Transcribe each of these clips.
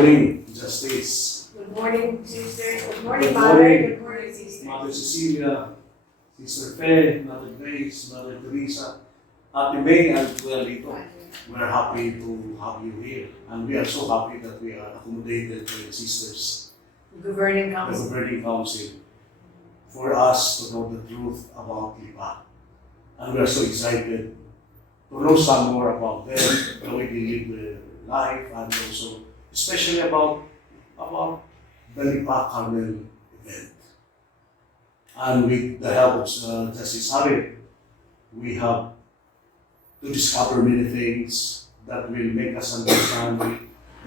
morning, Justice. Good morning, sisters. Good Good morning, morning. Mother. Good morning, sisters. Mother Cecilia, Sister Fe, Mother Grace, Mother Teresa, Ate May, and Kuya Lito. We're happy to have you here. And we are so happy that we are accommodated by the sisters, Governing the Council. governing council, for us to know the truth about Lipa. And we are so excited to know some more about them, the way they live their life, and also, especially about the Lipa Camel event. And with the help of Justice Harriet, we have to discover many things that will make us understand the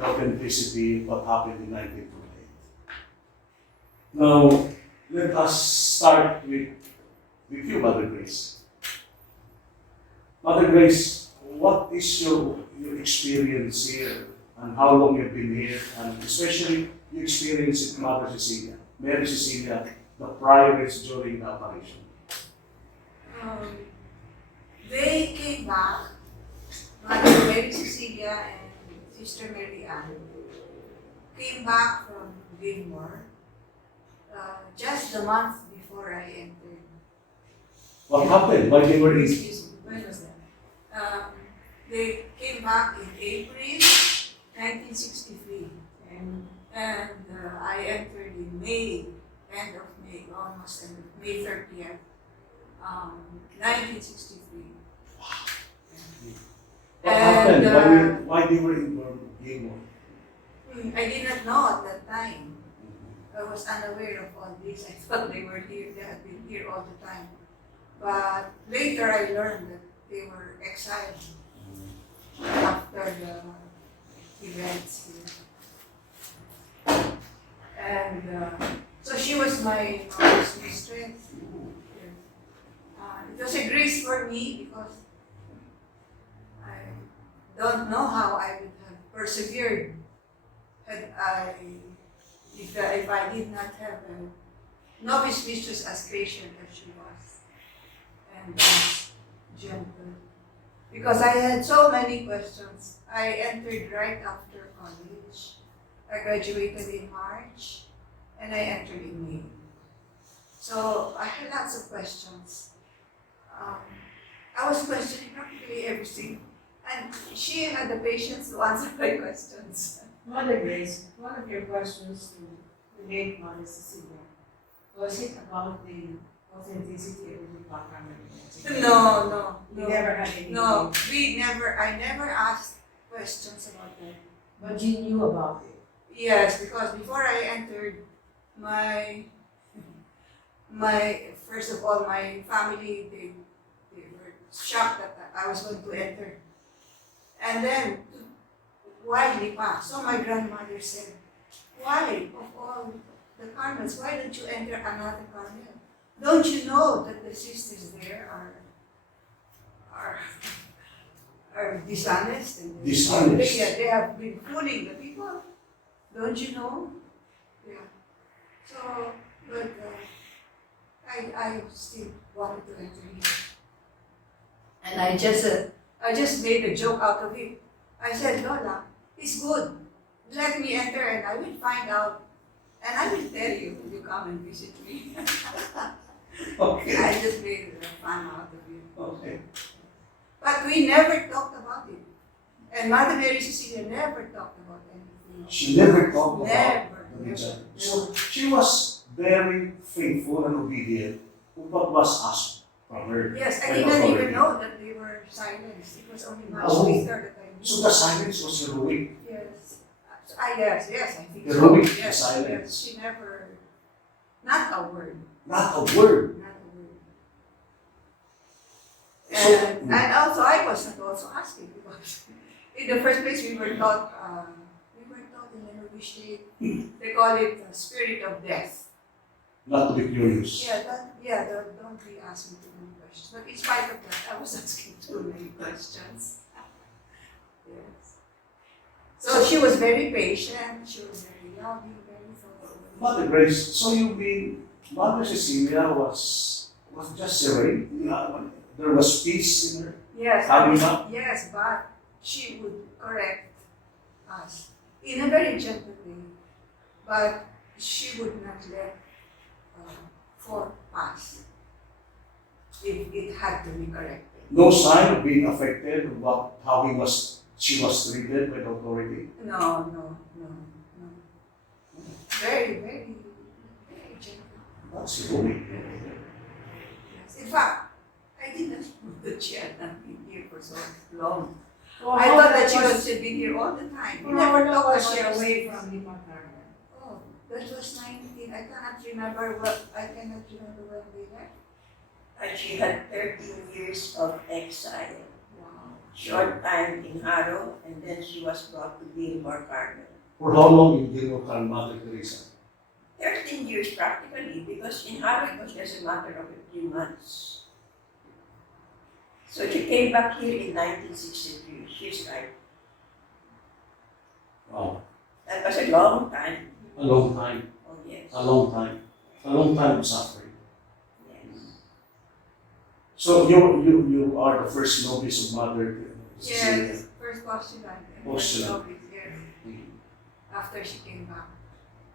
authenticity of what happened in 1928. Now, let us start with you, Mother Grace. Mother Grace, what is your experience here, and how long you've been here, and especially your experience with Mother Cecilia, Mary Cecilia, the prioress during the operation? They came back, Mother Mary Cecilia and Sister Mary Ann came back from Gilmore just the month before I entered. What happened? Why they were in? Excuse me, when was that? They came back in April 1963, and I entered in May, end of May, almost end of May 30th, 1963. What And, happened? Why they were in Gilmore? I did not know at that time. I was unaware of all this. I thought they were here, they had been here all the time. But later I learned that they were exiled after the events here. And so she was my mother's mistress. It was a grace for me because I don't know how I would have persevered if I did not have a novice mistress as patient as she was and as gentle. Because I had so many questions. I entered right after college. I graduated in March and I entered in May. So I had lots of questions. I was questioning practically everything, and she had the patience to answer my questions. Mother Grace, one of your questions to the late Mother Cecilia, was it about the authenticity of the Lipa Camel? No. You never had any. No, I never asked questions about that. But you knew about it. Yes, because before I entered, my first of all, my family, they were shocked that I was going to enter. And then, why Lipa? So my grandmother said, why, of all the Carmels, why don't you enter another Carmel? Don't you know that the sisters there are dishonest? And Dishonest? they have been fooling the people. Don't you know? Yeah. So, but I still wanted to enter here. And I just made a joke out of it. I said, Lola, it's good. Let me enter and I will find out. And I will tell you when you come and visit me. Okay. I just made fun out of it. Okay. But we never talked about it. And Mother Mary Cecilia never talked about anything. She never talked about Never. religion. So she was very faithful and obedient to what was asked from her. Yes, I by didn't authority. even know that they were silenced. It was only much Oh. later that I knew. So the silence was heroic. Yes. Yes, I think Heroic so. Yes, silence. yes, she never, not a word. Not a word. Not a word. So- And also I was not also asking because in the first place we were taught in the Jewish state, they call it the spirit of death. Not to be curious. Don't be asking too many questions. But in spite of that, I was asking too many questions. Yes. So she was very patient, she was very loving, very thoughtful. Mother Grace, so you mean Mother Cecilia was just serene? There was peace in her? Yes, Having up? yes, but she would correct us. in a very gentle way, but she would not let fault pass if it had to be corrected. No sign of being affected about how she was treated by the authority. No. Very, very, very gentle. That's good. Yes. In fact, I didn't know that she had not been here for so long. For I how thought that long she was- had been here all the time. We For never how long talked was she about away this. from Lipa Carmen? Oh, that was 19. I cannot remember when they left. And she had 13 years of exile. Wow. Short time in Harrow, and then she was brought to Gilmore Carmel. For how long in Gilmore Carmel, Mother Teresa? 13 years practically, because in Harrow it was just a matter of a few months. So she came back here in 1963. She's right. Wow. That was a long time. A long time. Oh yes. A long time. A long time of suffering. Yes. So you are the first novice of Mother Cecilia. Yes, first postulant and first Postulant. novice, yes. After she came back.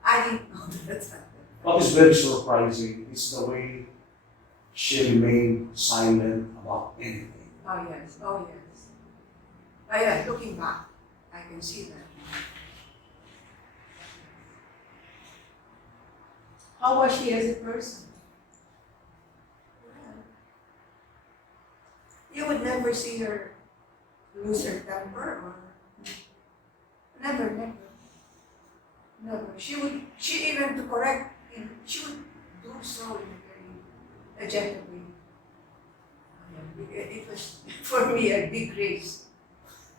I didn't know that happened. What is very surprising is the way she remained silent about anything. Oh yes. Oh yeah, looking back, I can see that. How was she as a person? Well, you would never see her lose her temper or never. She even to correct him, she would do so in a very gentle way. It was for me a big grace.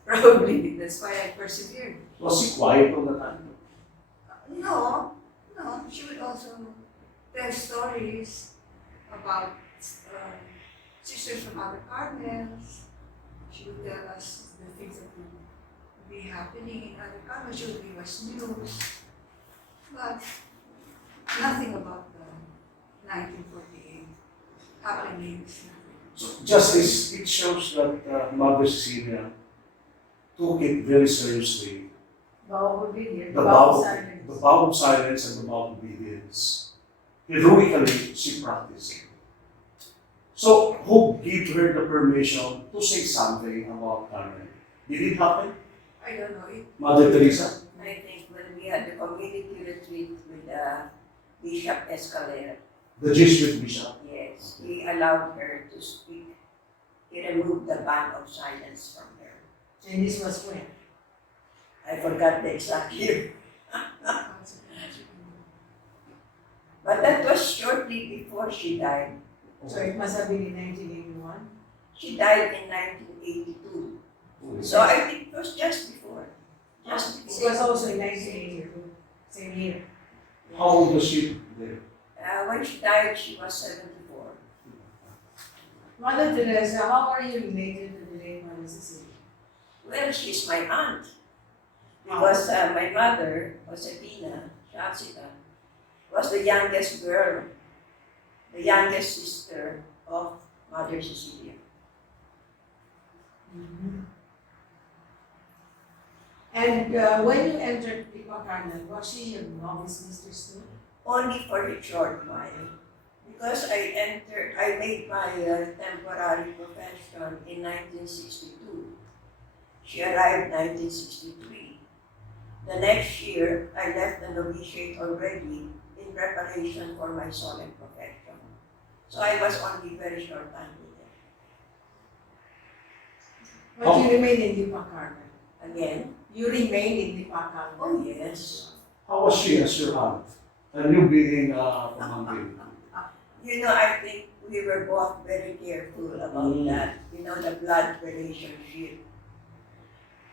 Probably that's why I persevered. Was she quiet all the time? No, she would also tell stories about sisters from other cardinals. She would tell us the things that would be happening in other cardinals. She would give us news, but nothing about the 1948 happenings. So just as it shows that Mother Cecilia took it very seriously. Vow of obedience. The Vow vow, of silence. the vow of silence and the vow of obedience. Heroically, she practiced it. So, who gave her the permission to say something about Carmen? Did it happen? I don't know. Mother Teresa? I think when we had the community retreat with Bishop Escalera, The Jesuit bishop? yes, he allowed her to speak. He removed the ban of silence from her. And this was when? I forgot the exact year. But that was shortly before she died. So it must have been in 1981. She died in 1982. So I think it was just before. Just It before. was also in 1982. Same year. How old was she there? When she died, she was 74. Mother Teresa, how are you related to the late Mother Cecilia? Well, she's my aunt. Because my mother, Josefina, Zialcita, was the youngest girl, the youngest sister of Mother Cecilia. And when you entered Lipa Carmel, was she a novice mistress too? Only for a short while. Because I made my temporary profession in 1962. She arrived 1963. The next year, I left the novitiate already in preparation for my solemn profession. So I was only very short time with her. But you remained in Lipa Carmel. Again, You remained in Lipa Carmel. oh yes. How was she as your aunt? And you being from Hungary? You know, I think we were both very careful about that. You know, the blood relationship.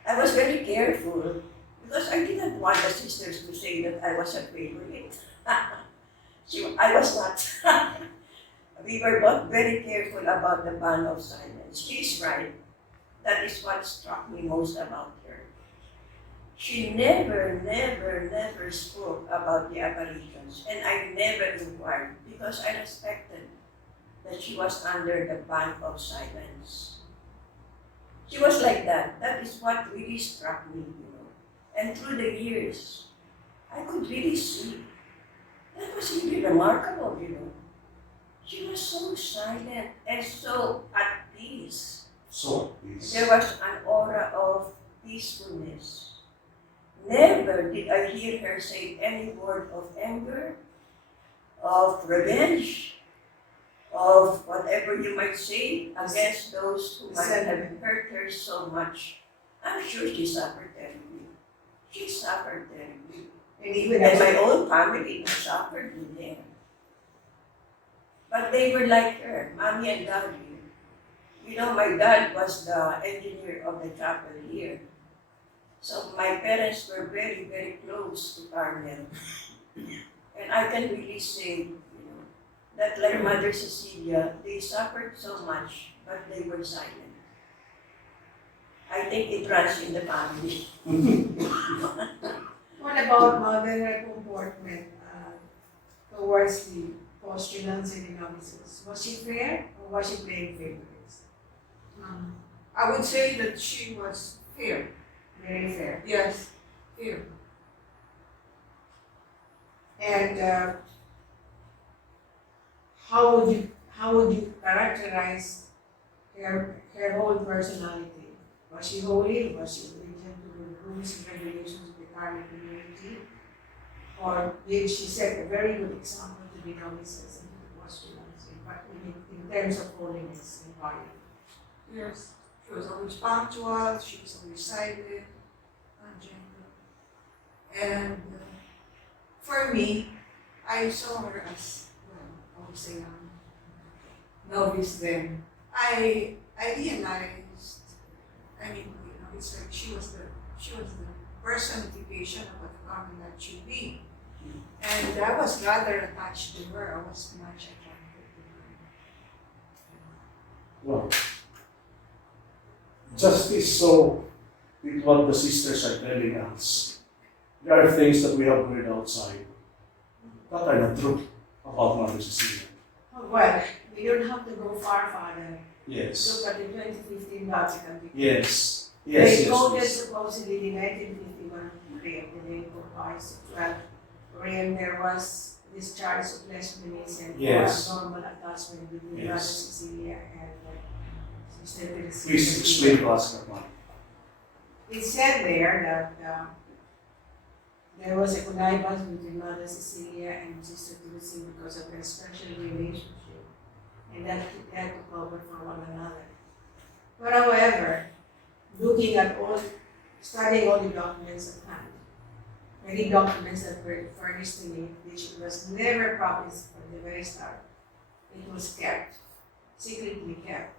I was very careful because I didn't want the sisters to say that I was a favorite. I was not. We were both very careful about the ban of silence. She's right. That is what struck me most about her. She never spoke about the apparitions, and I never inquired because I respected that she was under the ban of silence. She was like that. That is what really struck me, you know. And through the years, I could really see. That was really remarkable, you know. She was so silent and so at peace. So, please. There was an aura of peacefulness. Never did I hear her say any word of anger, of revenge, of whatever you might say against those who might have hurt her so much. I'm sure she suffered terribly. She suffered terribly. And even And my own family suffered with them. But they were like her, mommy and daddy. You know, my dad was the engineer of the chapel here. So my parents were very, very close to Carmel. And I can really say, you know, that like Mother Cecilia, they suffered so much, but they were silent. I think it runs in the family. what about Mother comportment towards the postulants and the novices? Was she fair or was she playing favorites? I would say that she was fair. Very fair. Yes, fair. And how would you characterize her whole personality? Was she holy? Was she obedient to the rules and regulations of the Carmel community? Or did she set a very good example to the novices and to the postulants in terms of holiness and piety? Yes. She was always punctual, she was always silent and gentle. And for me, I saw her as, well, I would say, novice then. I realized, I mean, you know, it's like she was the personification of what the Carmelite should be. And I was rather attached to her. I was much attracted to her. Well, justice so with what the sisters are telling us. There are things that we have heard outside that are not true about Mother Cecilia. Oh, well, we don't have to go far, Father. Yes. Look at the 2015 Vatican Decree. Yes. They Yes, quoted yes. supposedly the 1951 decree of the late Pope Pius XII, wherein there was this charge of lesbianism and Yes. normal attachment between Yes. Mother Cecilia and Sister Teresa. Please explain to us, Carmel. It said there that there was a connivance between Mother Cecilia and Sister Teresa because of their special relationship, and that they had to cover for one another. But however, studying all the documents at hand, many documents that were furnished to me, which was never published from the very start. It was kept, secretly kept.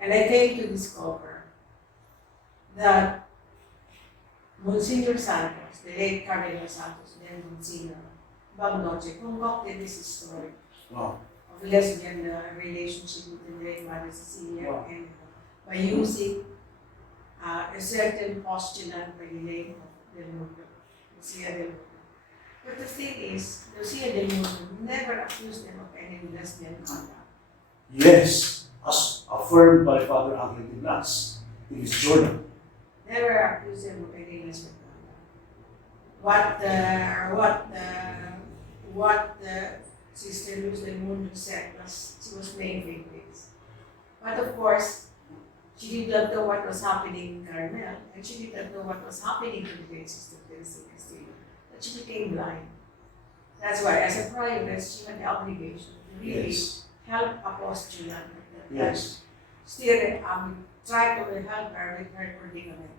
And I came to discover that Monsignor Santos, the late Cardinal Santos, then Monsignor Bagnoche, concocted this story Wow. of lesbian relationship between the late Mother Cecilia Wow. and by using a certain postulant by the name of Lucia del Mundo. But the thing is, Lucia del Mundo never accused them of any lesbian conduct. Yes, as affirmed by Father Angel de Blas in his journal. Never accused them of any lesbian conduct. What the Sister Luz del Mundo said was she was playing favorites. But of course, she did not know what was happening in Carmel, and she did not know what was happening to the great Sister Teresa of Castillo. But she became blind. That's why, as a prioress, she had the obligation to really help a postulant. Yes. Still, try to help her with her predicament.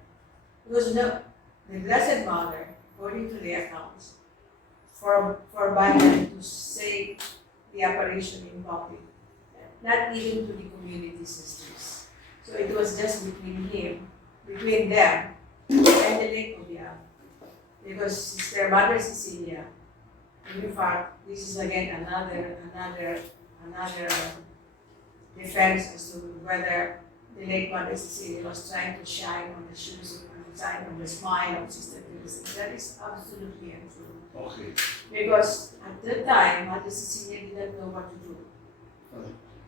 Because the Blessed Mother, according to the accounts, forbade them to say the apparition in public, not even to the community sisters. So it was just between them, and the late Obiang. Because Sister Mother Cecilia, in fact, this is again another defense as to whether the late Mother Cecilia was trying to shine on the shoes and shine on the smile of Sister Teresa. That is absolutely untrue. Okay. Because at the time, Mother Cecilia did not know what to do.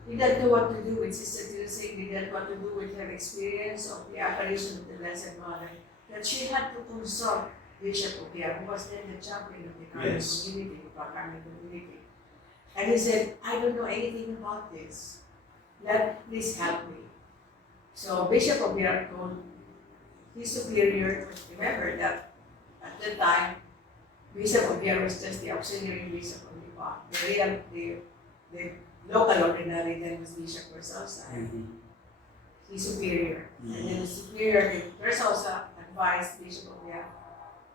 Did not know what to do with Sister Teresa, did not know what to do with her experience of the apparition of the Blessed Mother. that she had to consult Bishop Obia, who was then the chaplain of the Carmel Yes. community, of our Carmel community. And he said, I don't know anything about this. Please help me. So Bishop Obia told his superior, remember that at the time, Bishop Obia was just the auxiliary bishop of Lipa. The local ordinary then was Bishop Versosa, his superior. And then the superior, the Versosa, advised Bishop Obia,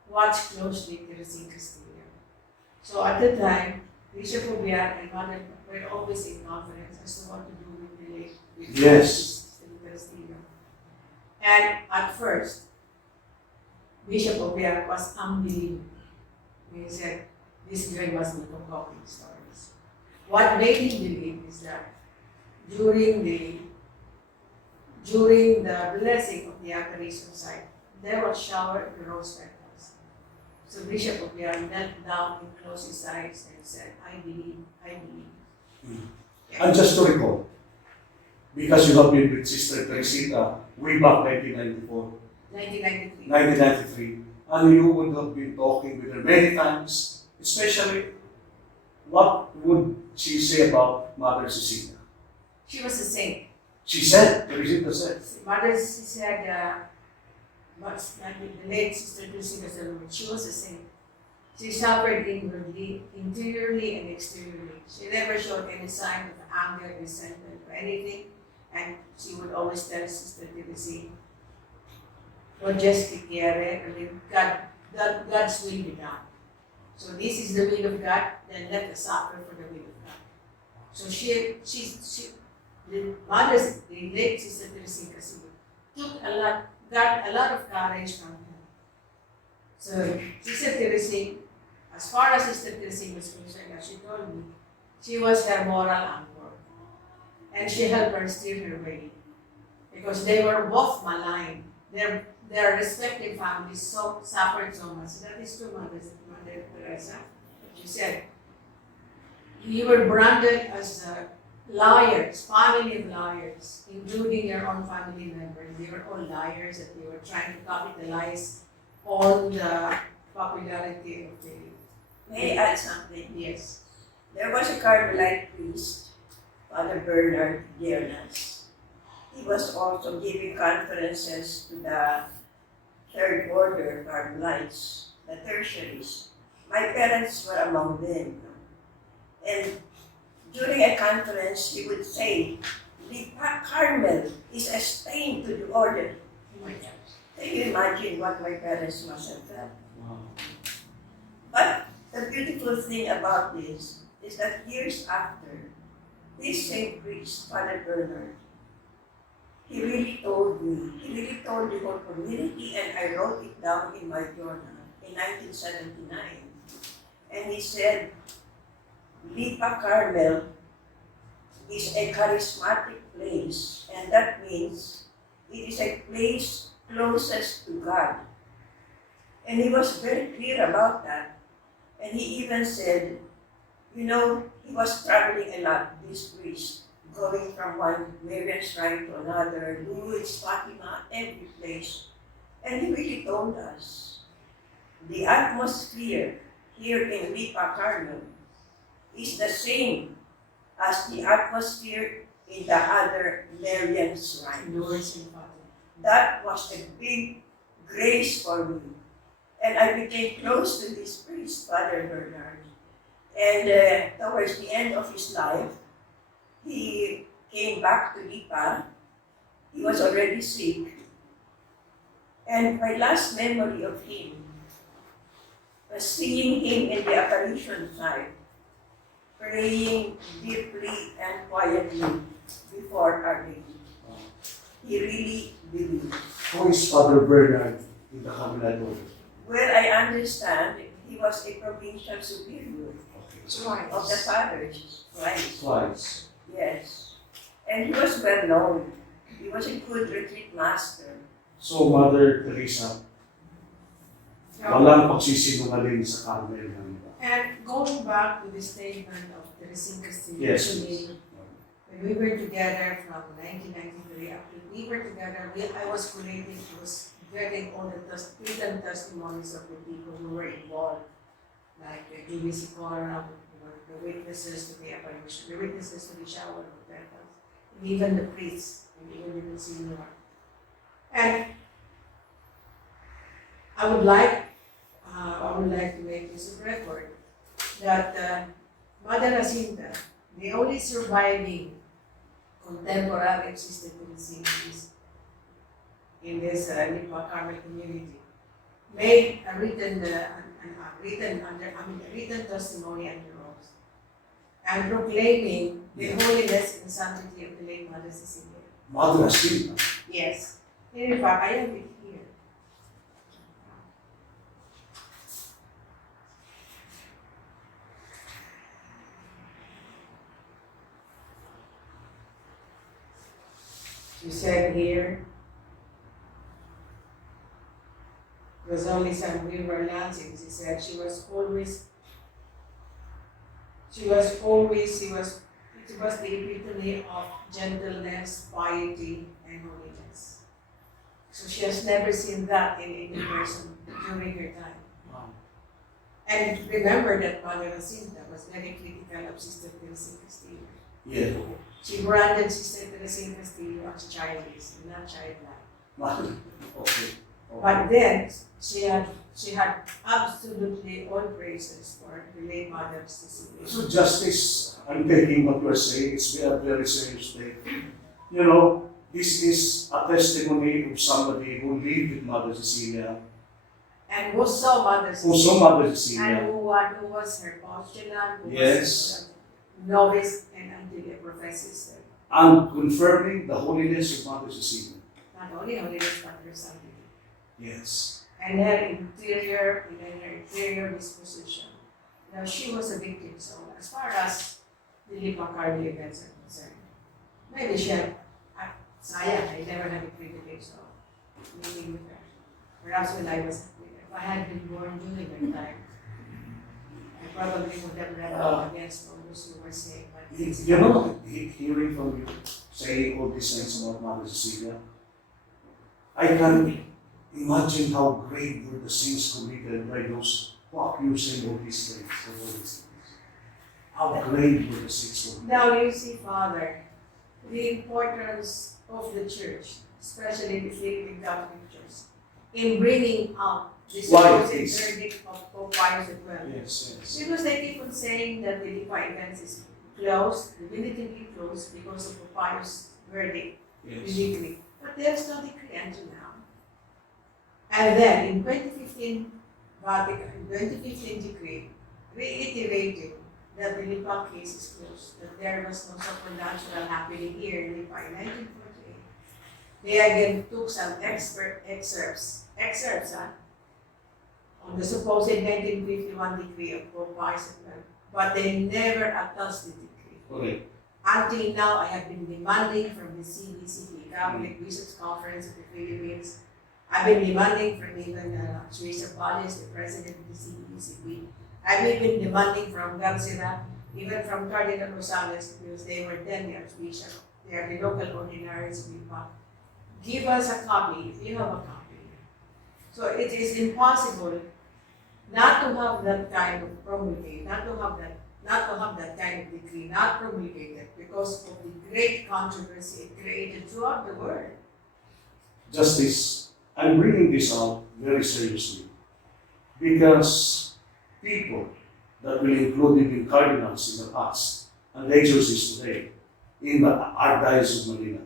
watch closely Teresa Castillo. So at the time, Bishop Obia and Mother were always in confidence as to what to do with Yes. Castillo. And at first, Bishop Obia was unbelievable. He said, this girl was not concocting stories. What made him believe is that during the blessing of the apparition site, there was shower of the rose petals. So Bishop Obia knelt down and closed his eyes and said, I believe, I believe. And just to recall, because you have been with Sister Teresita way back 1994, 1993. 1993, and you would have been talking with her many times, especially what would she say about Mother Cecilia? She was a saint. She said, Teresita said, Mother said, the late Sister Teresa said, she was a saint. She suffered inwardly, interiorly, and exteriorly. She never showed any sign of anger, resentment, or anything. And she would always tell Sister Teresa, "Lord, just take care, and God's will be done. So this is the will of God, then let us suffer for the will of God." So the late Sister Teresa got a lot of courage from her. So Sister Teresa, as far as Sister Teresa was concerned, as she told me, she was her moral anchor. And she helped her steer her way. Because they were both maligned. Their respective families suffered so much. That is true, Mother Teresa. She said, you were branded as liars, family of liars, including your own family members. They were all liars, that they were trying to capitalize on the popularity of the... May I add something? Yes. There was a Carmelite priest, Father Bernard Dearnas. He was also giving conferences to the Third Order Carmelites, the tertiaries. My parents were among them. And during a conference, he would say, the Carmel is a stain to the order. Oh my gosh. Can you imagine what my parents must have felt? wow. But the beautiful thing about this is that years after, this same priest, Father Bernard, he really told the whole community, and I wrote it down in my journal in 1979. And he said, Lipa Carmel is a charismatic place, and that means it is a place closest to God. And he was very clear about that. And he even said, he was traveling a lot, this priest, going from one Marian shrine to another, Lourdes, Fatima, every place. And he really told us, the atmosphere here in Lipa Carmel is the same as the atmosphere in the other Marian shrines. Lourdes and Fatima. That was a big grace for me. And I became close to this priest, Father Bernard. And towards the end of his life, he came back to Lipa. He was already sick. And my last memory of him was seeing him in the apparition site, praying deeply and quietly before Our Lady. He really believed. Who is Father Bernard in the Carmelite order? Where I understand, he was a provincial superior Okay, of the fathers, right? twice. Yes. And he was well known. He was a good retreat master. So, Mother Teresa, walang pagsisinungaling sa Carmel ng iba. And going back to the statement of Teresa Castillo, Yes. actually, when we were together from 1993 up to we were together, I was collating, it was getting all the written testimonies of the people who were involved, like the GBC Cora, the witnesses to the apparition, the witnesses to the shower of petals, and even the priests, and even the senior. And I would like to make this a record that Mother Jacinta, the only surviving contemporary of Sister Teresa in this Lipa Carmel community, made a written testimony under oath, and proclaiming the holiness and sanctity of the late Mother Cecilia. Mother Jacinta. Yes. In fact, I have it here. She said here, it was only some we were lancing. She said it was the epitome of gentleness, piety, and holiness. So she has never seen that in any person during her time. Wow. And remember that Mother Jacinta was very critical of Sister Teresa Castillo. Yeah. She branded Sister Teresa Castillo as childish, not childlike. Okay. But then she had absolutely all praises for the late Mother Cecilia. So Justice, I'm taking what you're saying, it's a very serious thing. You know, this is a testimony of somebody who lived with Mother Cecilia, And who saw Mother who Cecilia, saw Mother and Cecilia. who was her postulant, who Yes. was novice and until a professor sister. And confirming the holiness of Mother Cecilia. Not only holiness, but her sanctity. Yes. And her interior disposition. Now she was a victim, so as far as the Lipa Cardi events are concerned, maybe she had, I never had the privilege of meeting with her. Perhaps when I was, if I had been born during that time, I probably would have rebelled against all those who were saying, but You know, hearing from you saying all these things about Mother Cecilia, I can imagine how great were the sins committed by those who accusing all these things. Of all these things. How great were the sins committed. now you see, Father, the importance of the church, especially the Philippine Catholic Church, in bringing out the Why, supposed please? verdict of Pope Pius XII. Yes, yes. Because they keep on saying that the Lipa events is closed, definitively closed because of Pope Pius' verdict, Yes. legally. But there's no decree until now. And then in 2015, Vatican, 2015 decree, reiterating that the Lipa case is closed, that there was no supernatural happening here in Lipa in 1948. They again took some excerpts on the supposed 1951 decree of Pope Pius XII, but they never attached the decree. Correct. Until now, I have been demanding from the CBCP, Catholic Bishops' Conference of the Philippines. I've been demanding from even Teresa, the president of the CBCP. I've even demanding from Garcia, even from Cardinal Rosales, because they were then the Archbishop. They are the local ordinaries of Lipa. Give us a copy if you have a copy. So it is impossible not to have that kind of promulgate, not to have that kind of decree not promulgated because of the great controversy it created throughout the world. Justice, I'm bringing this out very seriously because people that will include even cardinals in the past and exorcists today in the Archdiocese of Manila,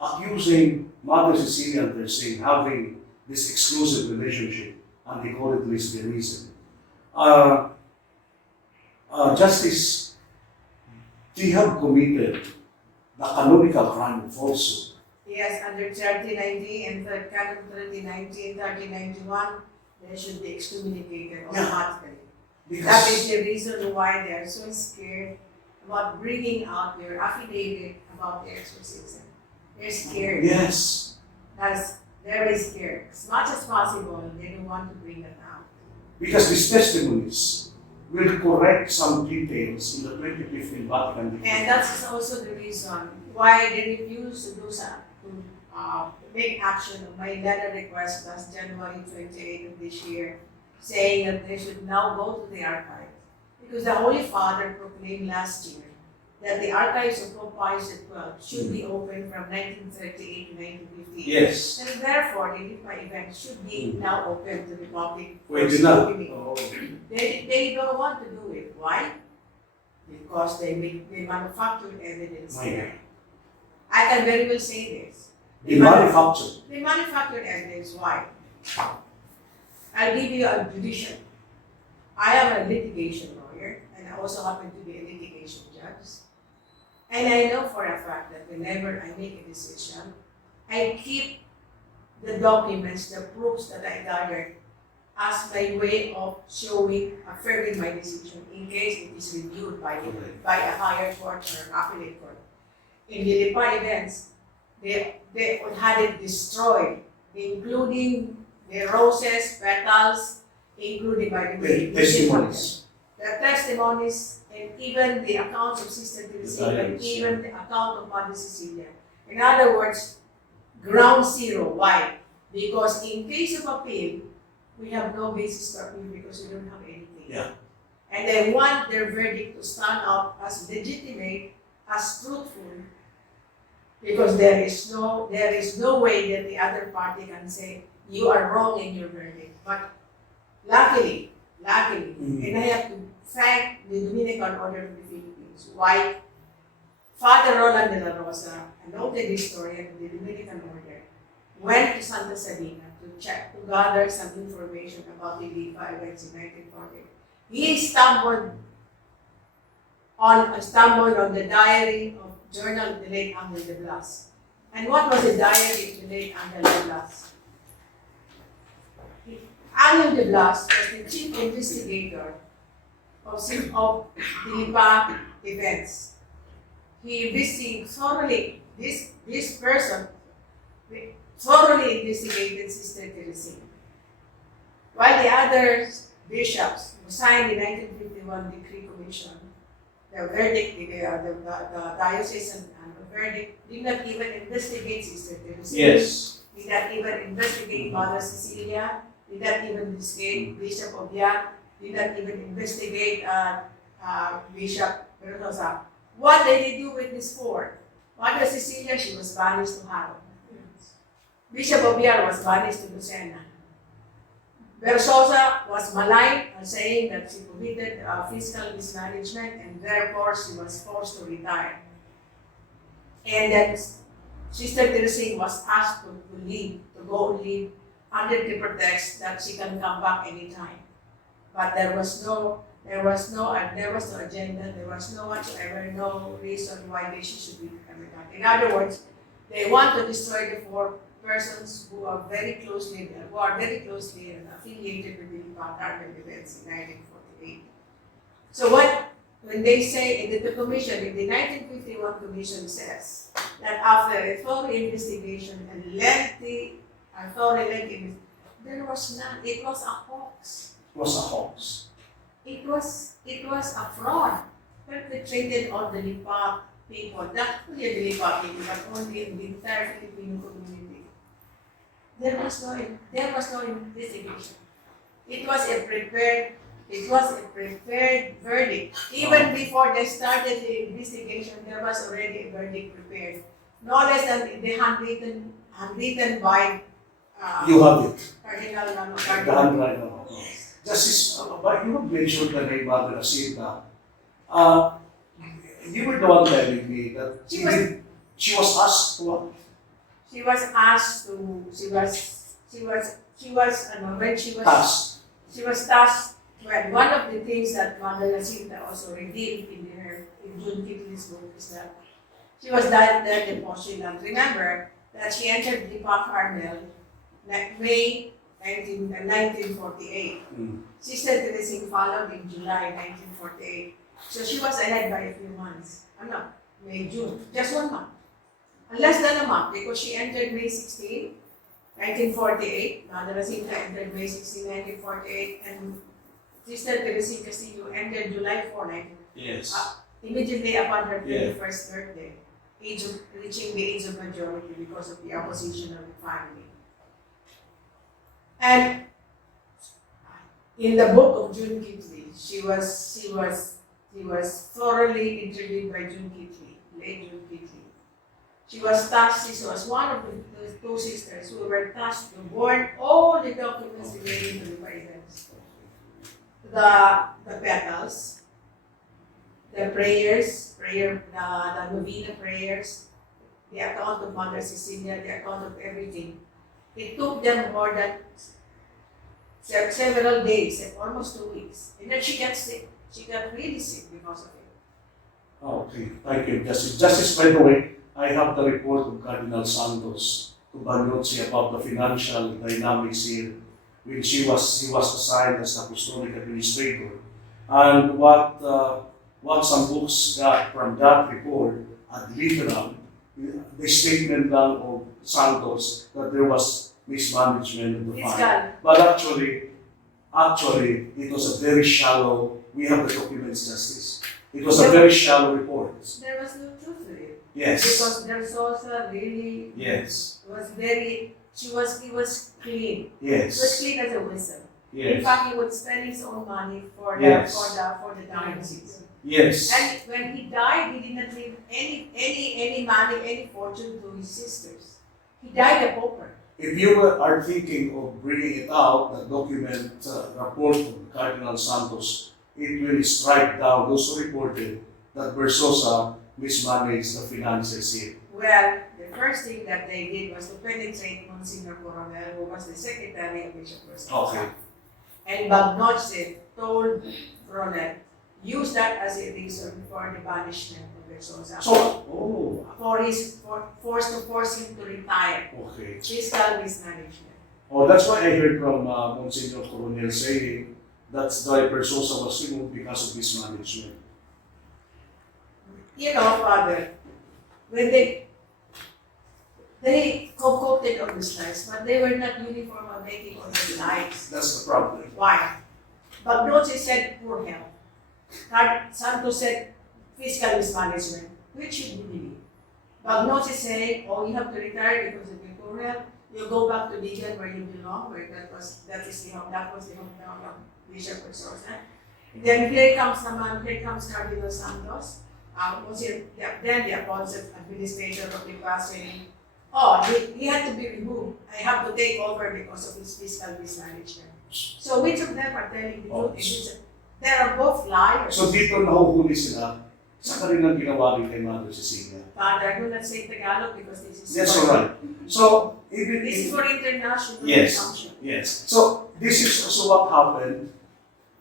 accusing Mother Cecilia and they're saying having this exclusive relationship and they call it lesbianism. Justice, they have committed the canonical crime of falsehood. Yes, under 3090 and the Canon 3090 and 3091, they should be excommunicated automatically. That is the reason why they are so scared about bringing out their affidavit about their exorcism. They're scared. Yes, That's very scared. As much as possible, they don't want to bring that out. because these testimonies will correct some details in the 2015 Vatican Decree. And that's also the reason why they refuse to do make action on my letter request last January 28 of this year, saying that they should now go to the archive. Because the Holy Father proclaimed last year that the archives of Pope Pius XII should be open from 1938 to 1958. Yes. And therefore, the Lipa event should be now open to the public. Pwede na. scrutiny. Oo. They don't want to do it. Why? Because they manufacture evidence My there. I can very well say this. They manufacture. They manufacture evidence. Why? I'll give you a judicial. I am a litigation lawyer, and I also happen to be a litigation judge. And I know for a fact that whenever I make a decision, I keep the documents, the proofs that I gathered as my way of showing, affirming my decision in case it is reviewed by a higher court or an appellate court. In the Lipa events, they had it destroyed, including the roses, petals, including, by the way, Testimonies. the testimonies, and even the accounts of Sister Teresa, and even the account of Mother Cecilia. In other words, ground zero. Why? Because in case of appeal, we have no basis to appeal because we don't have anything. Yeah. And they want their verdict to stand up as legitimate, as truthful, because there is no way that the other party can say you are wrong in your verdict. But luckily, and I have to thank the Dominican Order of the Philippines. Why? Father Roland de la Rosa, a noted historian of the Dominican Order, went to Santa Sabina to gather some information about the Lipa events in 1940. He stumbled on the diary of journal of the late Angel de Blas. And what was the diary of the late Angel de Blas? Angel de Blas was the chief investigator of the Lipa events. He thoroughly investigated Sister Teresa. While the other bishops who signed the 1951 decree commission, the verdict, the diocesan verdict, did not even investigate Sister Teresa. Yes. Did not even investigate Mother Cecilia. Did not even investigate Bishop Obiang. Did not even investigate Bishop Rosa. What did they do with this four? Mother Cecilia, she was banished to Harriet. Bishop Obiang was banished to Lucena. Versosa was maligned, saying that she committed fiscal mismanagement and therefore she was forced to retire. And then Sister Teresa was asked to go leave under the pretext that she can come back anytime. But there was no agenda, there was no reason why she should be coming back. In other words, they want to destroy the four persons who are very closely affiliated with the Lipa Carmel events in 1948. So when they say in the commission, in the 1951 commission says that after a thorough investigation and lengthy, there was none. It was a hoax. It was a hoax. It was a fraud perpetrated on the Lipa people, not only the Lipa people, but only in the entire Filipino community. There was no investigation. It was a prepared verdict. Even before they started the investigation, there was already a verdict prepared. No less than the handwritten by You have it. Cardinal The Cardinal. handwriting. No. Justice, but you have mentioned the name Mother Zialcita. You were the one telling me that she was asked to what? She was asked to. When she was Tasked. She was tasked. Well, one of the things that Mother Zialcita also revealed in June Kitley's book is that she was died in postulant. Remember that she entered Lipa Carmel May 1948. Sister Teresa followed in July 1948. So she was ahead by a few months. May, June, just 1 month. Less than a month because she entered May 16, 1948. Mother Zialcita entered May 16, 1948, and Sister Teresa Castillo entered July 4, 1948. Yes. Immediately upon her Yeah. 21st birthday reaching the age of majority because of the opposition of the family. And in the book of June Kitley, she was thoroughly interviewed by June Kitley, late June Kitley. She was tasked, she was one of the two sisters who were tasked to burn all the documents relating to the events. The petals, the prayers, the novena prayers, the account of Mother Cecilia, the account of everything. It took them more than several days, almost 2 weeks. And then she got sick. She got really sick because of it. Okay, thank you, Justice. Justice, by the way, I have the report of Cardinal Santos to Banyotsi about the financial dynamics here when he was assigned as apostolic administrator. And what some books got from that report are literal, the statement lang of Santos that there was mismanagement of the fund. But actually, it was a very shallow, we have the documents, Justice. It was a very shallow report. There was no truth to it. Yes. Because there's also really Yes. it was clean. Yes. It was clean as a whistle. Yes. In fact, he would spend his own money for Yes. the diocese. Yes. And when he died, he did not leave any money, any fortune to his sisters. He died a pauper. If you are thinking of bringing it out, the document report of Cardinal Santos, it will strike down those who reported that Versosa mismanaged the finances here. Well, the first thing that they did was to penetrate Monsignor Coronel, who was the secretary of Bishop Versosa. Okay. And Bagnoche told Coronel, use that as a reason for the banishment of Versosa. To force him to retire. Okay. Fiscal mismanagement. Oh, that's why I heard from Monsignor Coronel saying that's why Versosa was removed because of mismanagement. You know, Father, when they concocted all these lies, but they were not uniform on making all these lies. That's the problem. Why? Bagnoche said poor health. Santos said fiscal mismanagement. Which should we believe? Bagnoche saying, oh, you have to retire because of your poor health. You go back to Ligan where you belong, where that was the hometown of Bishop Versosa. Then here comes Cardinal Santos. Then the appointed administrator of Lipa saying, oh, he had to be removed. I have to take over because of his fiscal mismanagement. So which of them are telling the truth? They are both liars. So dito nahuhuli sila sa kanilang ginawa rin kay Mother Cecilia. Father, do not say Tagalog because this is That's all right. So even this is for international yes, consumption. yes. So this is also what happened.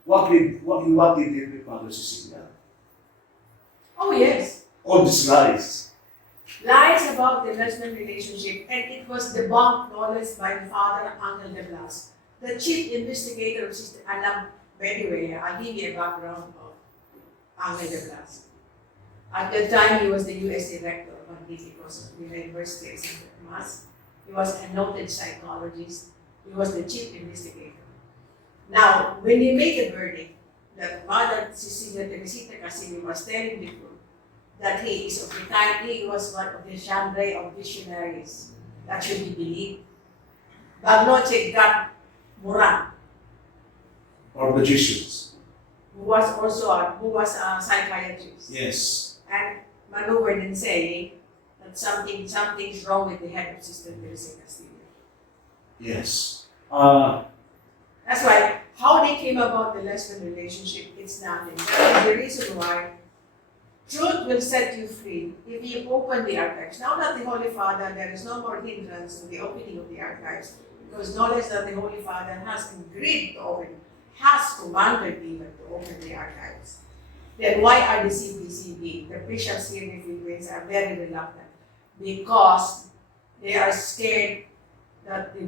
What did they do with Mother Cecilia? Oh yes. All these lies. Lies about the lesbian relationship, and it was debunked knowledge by Father Angel de Blas, the chief investigator of Sister Alam. By the way, I'll give you a background of Angel de Blas. At the time, he was the U.S. director of Antiquos of the University of St. Thomas. He was a noted psychologist. He was the chief investigator. Now, when he made the verdict that Mother Cecilia Teresita Casilli was telling the truth, that he is of the time, he was one of the chambre of visionaries that should be believed. Bagnoche got Murat, Or magicians. who was a psychiatrist, Yes. and maneuvered in saying that something's wrong with the head of Sister Teresa Castillo. Yes. That's why how they came about the lesbian relationship, it's nothing. That is the reason why truth will set you free if you open the archives. Now that the Holy Father, there is no more hindrance to the opening of the archives, because knowledge that the Holy Father has agreed to open, has commanded even to open the archives. Then why are the CBCB, the bishops here in the Philippines, are very reluctant? Because they are scared that the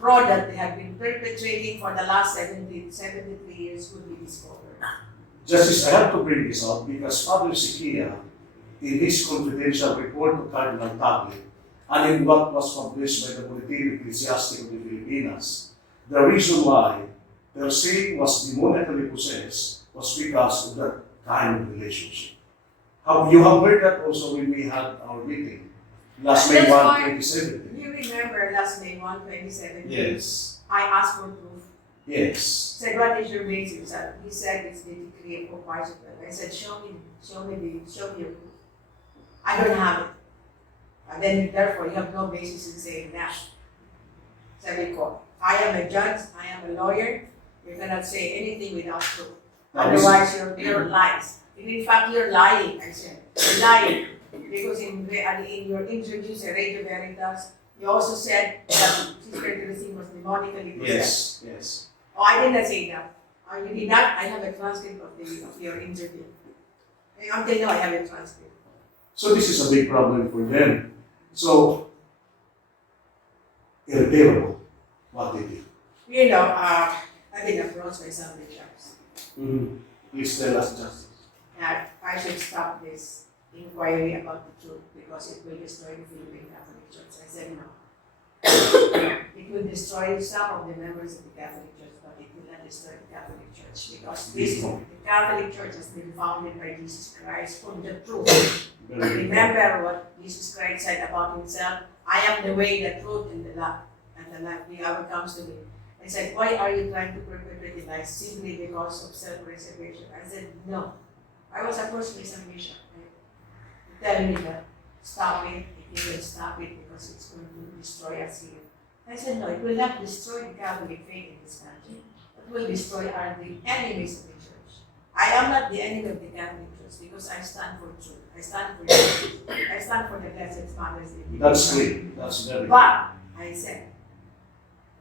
fraud that they have been perpetrating for the last 73 years would be discovered. Justice, I have to bring this up because Father Cecilia, in his confidential report to Cardinal Tagle, and in what was published by the Bulletin Ecclesiastic of the Filipinas, the reason why Teresa was demonically possessed was because of that kind of relationship. You have heard that also when we had our meeting last May That's 1, why- 2017. You remember last May 1, 2017? Yes. I asked for proof. Yes. Said, what is your basis? He said, it's the decree of Washington. I said, show me your proof. I don't have it. And then, therefore, you have no basis in saying that. Sabi ko, I am a judge, I am a lawyer, you cannot say anything without proof. Now, this- Otherwise, you're lies. And in fact, you're lying, I said. You're lying. Because in your interview sa Radio Veritas, you also said that Sister Teresa was demonically possessed. Yes. Yes. Oh, I did not say that. You did not? I have a transcript of your interview. Until now, I have a transcript. So this is a big problem for them. So, irreparable, what they did. You know, I've been approached by some bishops Please tell us justice. that I should stop this inquiry about the truth because it will destroy the Philippine Catholic Church. I said no. It will destroy some of the members of the Catholic Church, but it will not destroy the Catholic Church because the Catholic Church has been founded by Jesus Christ from the truth. Remember what Jesus Christ said about himself, I am the way, the truth, and the life. And the life never comes to me. I said, why are you trying to perpetuate the lies simply because of self-preservation? I said, no. I was approached by some bishop. Tell me that, stop it, if you will stop it because it's going to destroy us here. I said, no, it will not destroy the Catholic faith in this country. It will destroy the enemies of the church. I am not the enemy of the Catholic Church because I stand for truth. I stand for justice. I stand for the Blessed Mother's Day. That's great. That's very good. But, I said,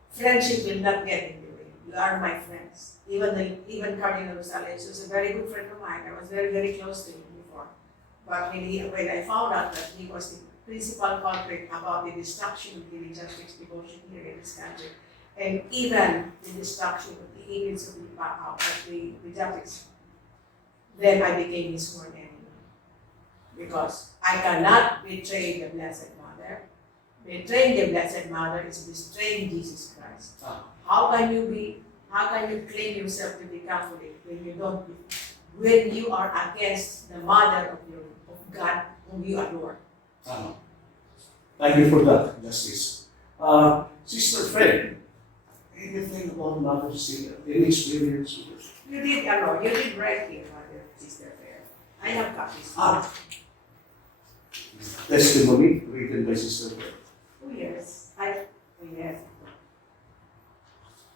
friendship will not get in the way. You are my friends. Even Cardinal Rosales was a very good friend of mine. I was very, very close to him before. But when I found out that he was the principal culprit about the destruction of the religious devotion here in this country, and even the destruction of the image of the Catholics, then I became his sworn enemy. Because I cannot betray the Blessed Mother. Betraying the Blessed Mother is betraying Jesus Christ. How can you claim yourself to be Catholic when you are against the Mother of God whom you adore? Thank you for that, Justice. Sister Fred, anything about Mother Cecilia? Any experience with it? You did right here, Mother, Sister Fair. I have copies. Testimony written by Sister Fred. Oh yes, yes.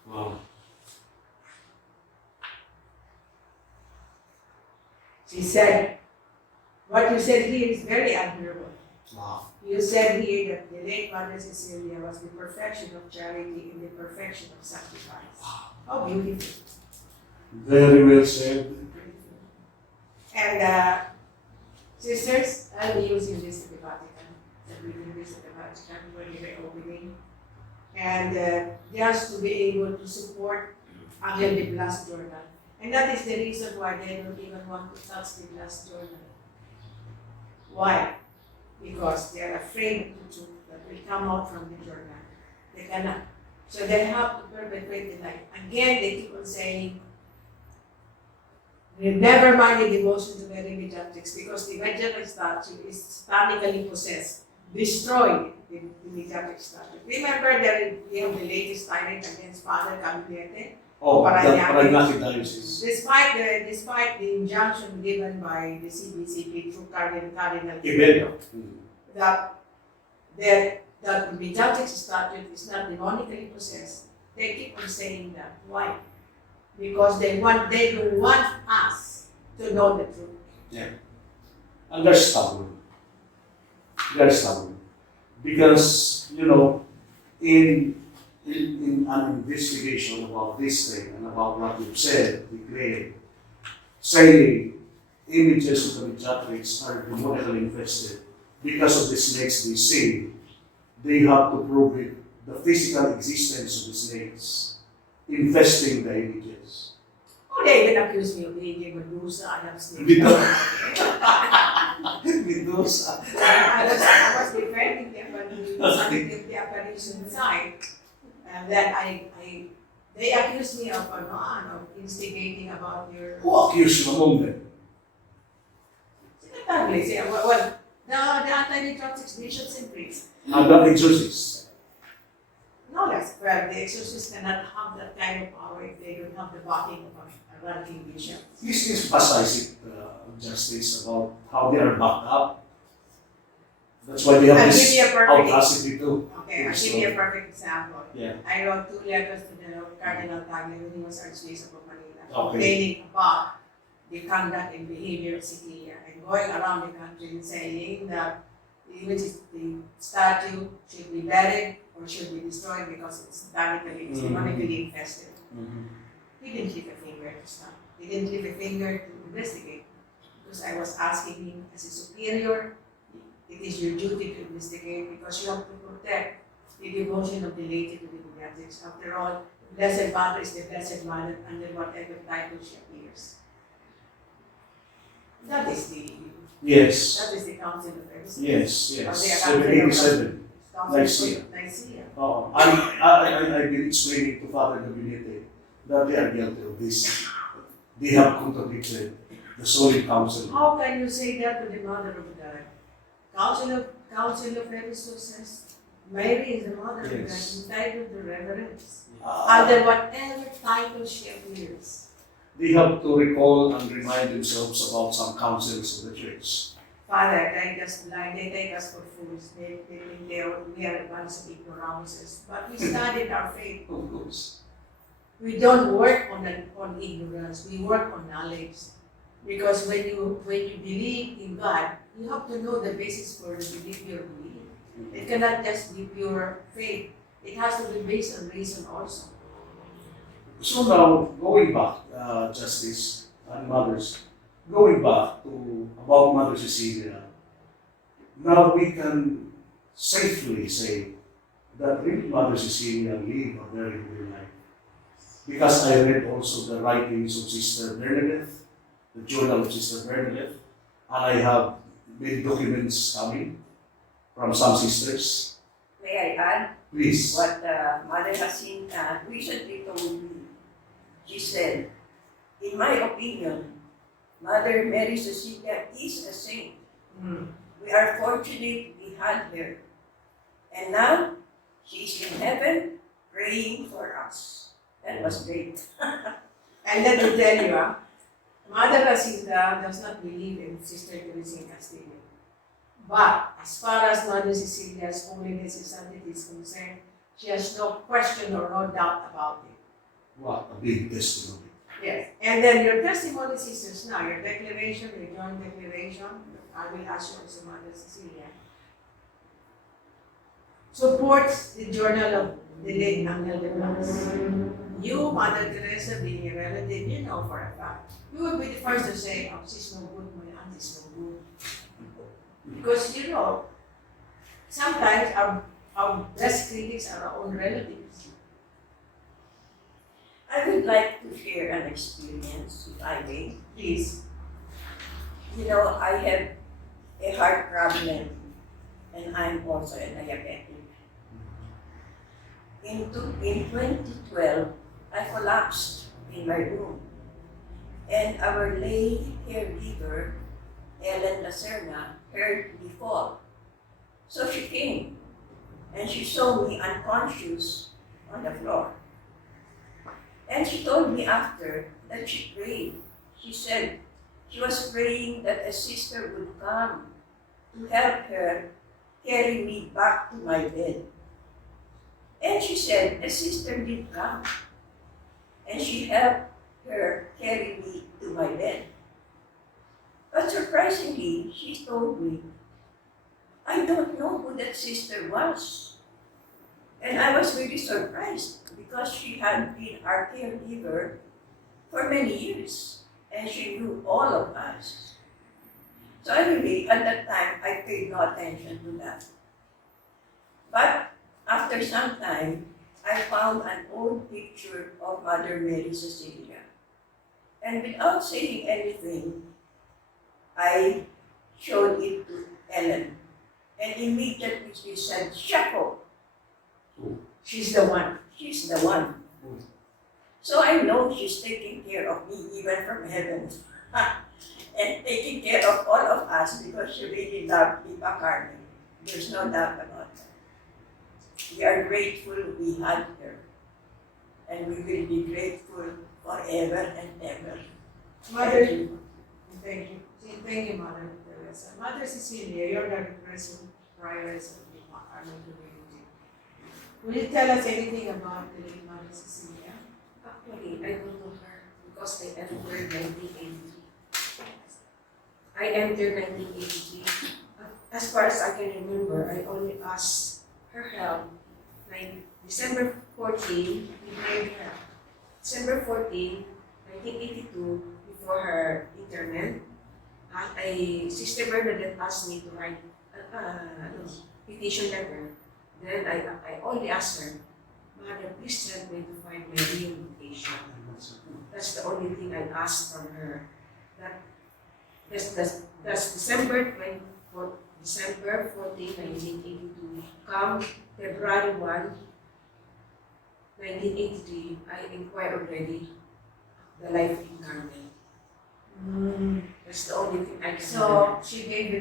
Wow. She said, what you said here is very admirable. Wow. You said here that the late Mother Cecilia was the perfection of charity and the perfection of sacrifice. How beautiful. Very well said. And sisters, I'll be using this at the Vatican. I'll be doing this at the Vatican for the reopening. And just to be able to support Angel de Blas Journal. And that is the reason why they don't even want to touch the Blas Journal. Why? Because they are afraid of the truth that will come out from the journal. They cannot. So they have to perpetuate the lie. Again, they keep on saying, never mind the devotion to Mary Mediatrix because the Mediatrix statue is satanically possessed. Destroy the Mediatrix statue. Remember that we have the latest tyrant against Father Camel. Oh, that Paragnati. Paragnati diocese. Despite the injunction given by the CBCP through Cardinal Ibero. that the Mediatrix statute is not demonically possessed, they keep on saying that. Why? Because they don't want us to know the truth. And they're stubborn. They're stubborn. Because, in an investigation about this thing and about what you've said, declared, saying images of the Mediatrix are demonically infested because of the snakes they see, they have to prove it, the physical existence of the snakes infesting the images. Oh, they even accuse me of being a Medusa. I have snakes. Medusa. I was defending the apparition side. And then they accused me of instigating about your. Who accused you among them? Ugly, yeah, well, the anti-neurotics bishops and priests. And the exorcists. No less. Well, the exorcists cannot have that kind of power if they don't have the backing of a ranking bishop. This emphasizes justice about how they are backed up. That's why they have I'll this give you a perfect audacity too. Okay, I'll give you a perfect example. Yeah. I wrote 2 letters to the Cardinal Tagle when he was Archbishop of Manila, Okay. complaining about the conduct and behavior of Cecilia, and going around the country and saying that the statue should be buried or should be destroyed because it's demonically infested. Mhm. He didn't lift a finger to stop. He didn't lift a finger to investigate. Because I was asking him as a superior, it is your duty to investigate because you have to protect the devotion of the laity to the Pediatrics. After all, Blessed Mother is the Blessed Mother under whatever title she appears. That is the Council of Everything. Yes. Or the 787. Council of Nicaea. I've been explaining to Father Gabinete that they are guilty of this. They have contradicted the Solid Council. How can you say that to the Mother of God? Council of Jesus says Mary is the Mother of God, Yes. entitled to reverence. Uh, Under whatever title she appears. they have to recall and remind themselves about some councils of the church. Father, they take us blind, they take us for fools, they think we are a bunch of ignoramuses. But we studied our faith. Of course. We don't work on ignorance, we work on knowledge. Because when you believe in God, you have to know the basis for the belief you're believing. It cannot just be pure faith. It has to be based on reason also. So now, going back, Justice and Mothers, going back to about Mother Cecilia, now we can safely say that really Mother Cecilia lived a very good life. Because I read also the writings of Sister Bernadette, the journal of Sister Bernadette, and I have many documents coming from some sisters. May I add Please. what Mother Jacinta recently told me? She said, in my opinion, Mother Mary Cecilia is a saint. We are fortunate we had her. And now, she's in heaven praying for us. That was great. And let me tell you, Mother Jacinta does not believe in Sister Teresa in Castillo. But as far as Mother Cecilia's holiness and sanctity is concerned, she has no question or no doubt about it. What a big testimony. Yes. And then your testimony, sisters, now, your declaration, your joint declaration, I will ask you also, Mother Cecilia, supports the journal of the late Angel de Blas. You, Mother Teresa, being a relative, you know for a fact. You would be the first to say, oh, she's no good, my auntie's no good. Because, you know, sometimes our best critics are our own relatives. I would like to share an experience, if I may. Please. You know, I have a heart problem and I'm also a diabetic. In 2012, I collapsed in my room and our lay caregiver, Ellen Lacerna, heard me fall. So she came and she saw me unconscious on the floor. And she told me after that she prayed. She said she was praying that a sister would come to help her carry me back to my bed. And she said a sister did come. And she helped her carry me to my bed. But surprisingly, she told me, I don't know who that sister was. And I was really surprised because she had been our caregiver for many years and she knew all of us. So anyway, at that time, I paid no attention to that. But after some time, I found an old picture of Mother Mary Cecilia. And without saying anything, I showed it to Ellen. And immediately she said, Shako, She's the one. she's the one. So I know she's taking care of me even from heaven. and taking care of all of us because she really loved Lipa Carmen. There's no doubt about that. We are grateful we had her, and we will be grateful forever and ever. Mother, Thank you. thank you. Thank you, Mother Teresa. Mother Cecilia, you're the present prioress of the Carmen community. Will you tell us anything about the late Mother Cecilia? Actually, I don't know her because I entered 1983. I entered 1983. As far as I can remember, I only asked her help like December 14, we married her. December 14, 1982, before her interment, Sister Bernadette asked me to write a petition letter. Then I only asked her, Mother, please help me to find my real vocation. That's the only thing I asked from her. That's December 24, December 14, 1982. Come February 1, 1983, I inquired already the life in Carmel. That's the only thing I can So she gave you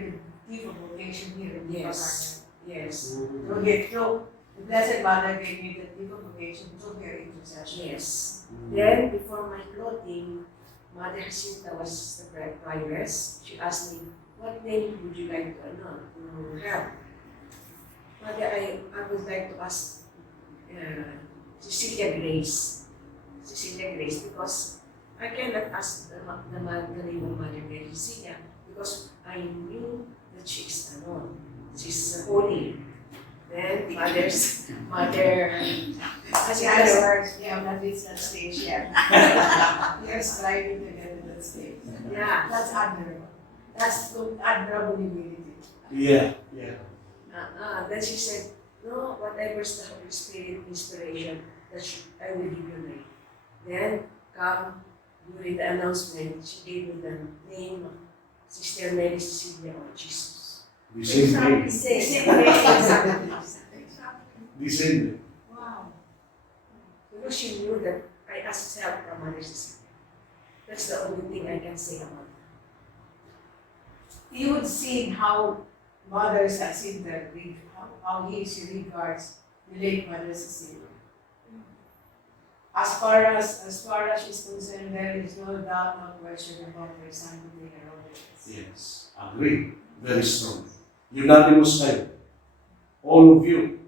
the gift of vocation here in Yes. Yes. Through the Blessed Mother gave you the gift of vocation through her intercession. Yes. Then, before my clothing, Mother Jacinta was the prioress. She asked me, what name would you like to have? Mother, I would like to ask Cecilia Grace. Cecilia Grace, because I cannot ask the name of Mother Mary Cecilia because I knew that she's holy. Then Mother As in other words, we have not reached that stage yet. We are striving to get to that stage. Yeah. That's admirable. That's good, admirable humility. Yeah. Then she said, no, whatever's the Holy Spirit inspiration, I will give you name. Then come during the announcement, she gave me the name of Sister Mary Cecilia of Jesus. The same name. Exactly. The same name. Wow. Because she knew that I asked help from Mother Cecilia. That's the only thing I can say about her. You would see how Mother Jacinta, how she regards the late Mother Cecilia. As far as she's concerned, there is no doubt, no question about her sanctity and holiness. Yes. Agree. Very strong. Unanimous time. All of you.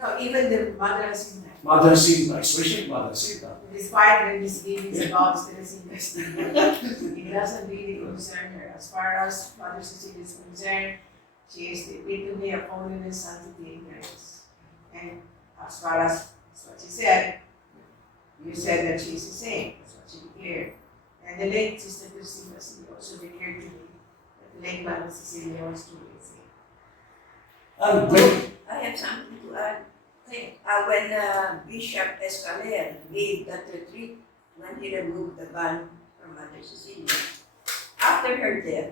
No, even the Mother Jacinta. Mother Sinta, especially Mother Sinta. Despite her misgivings about Teresa's it doesn't really concern her. As far as Mother Cecilia is concerned, she is the epitome of holiness, sanctity, and grace. And as far as what she said, you said that she is a saint. That's what she declared. And the late Sister Teresa also declared to me that the late Mother Cecilia was truly a saint. And when I have something to add. When Bishop Escaler gave that retreat, when he removed the ban from Mother Cecilia, after her death,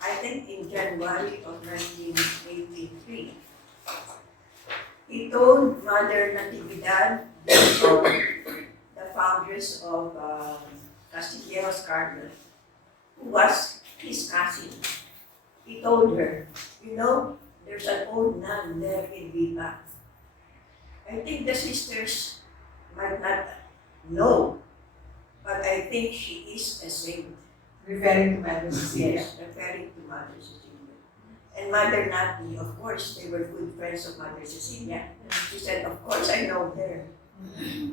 I think in January of 1983, he told Mother Natividad, the foundress of Castilleros Cardinal, who was his cousin. He told her, you know, there's an old nun there in Lipa. I think the sisters might not know, but I think she is a saint. Referring to Mother Cecilia. Yes, referring to Mother Cecilia. And Mother Nati, of course, they were good friends of Mother Cecilia. She said, of course I know her.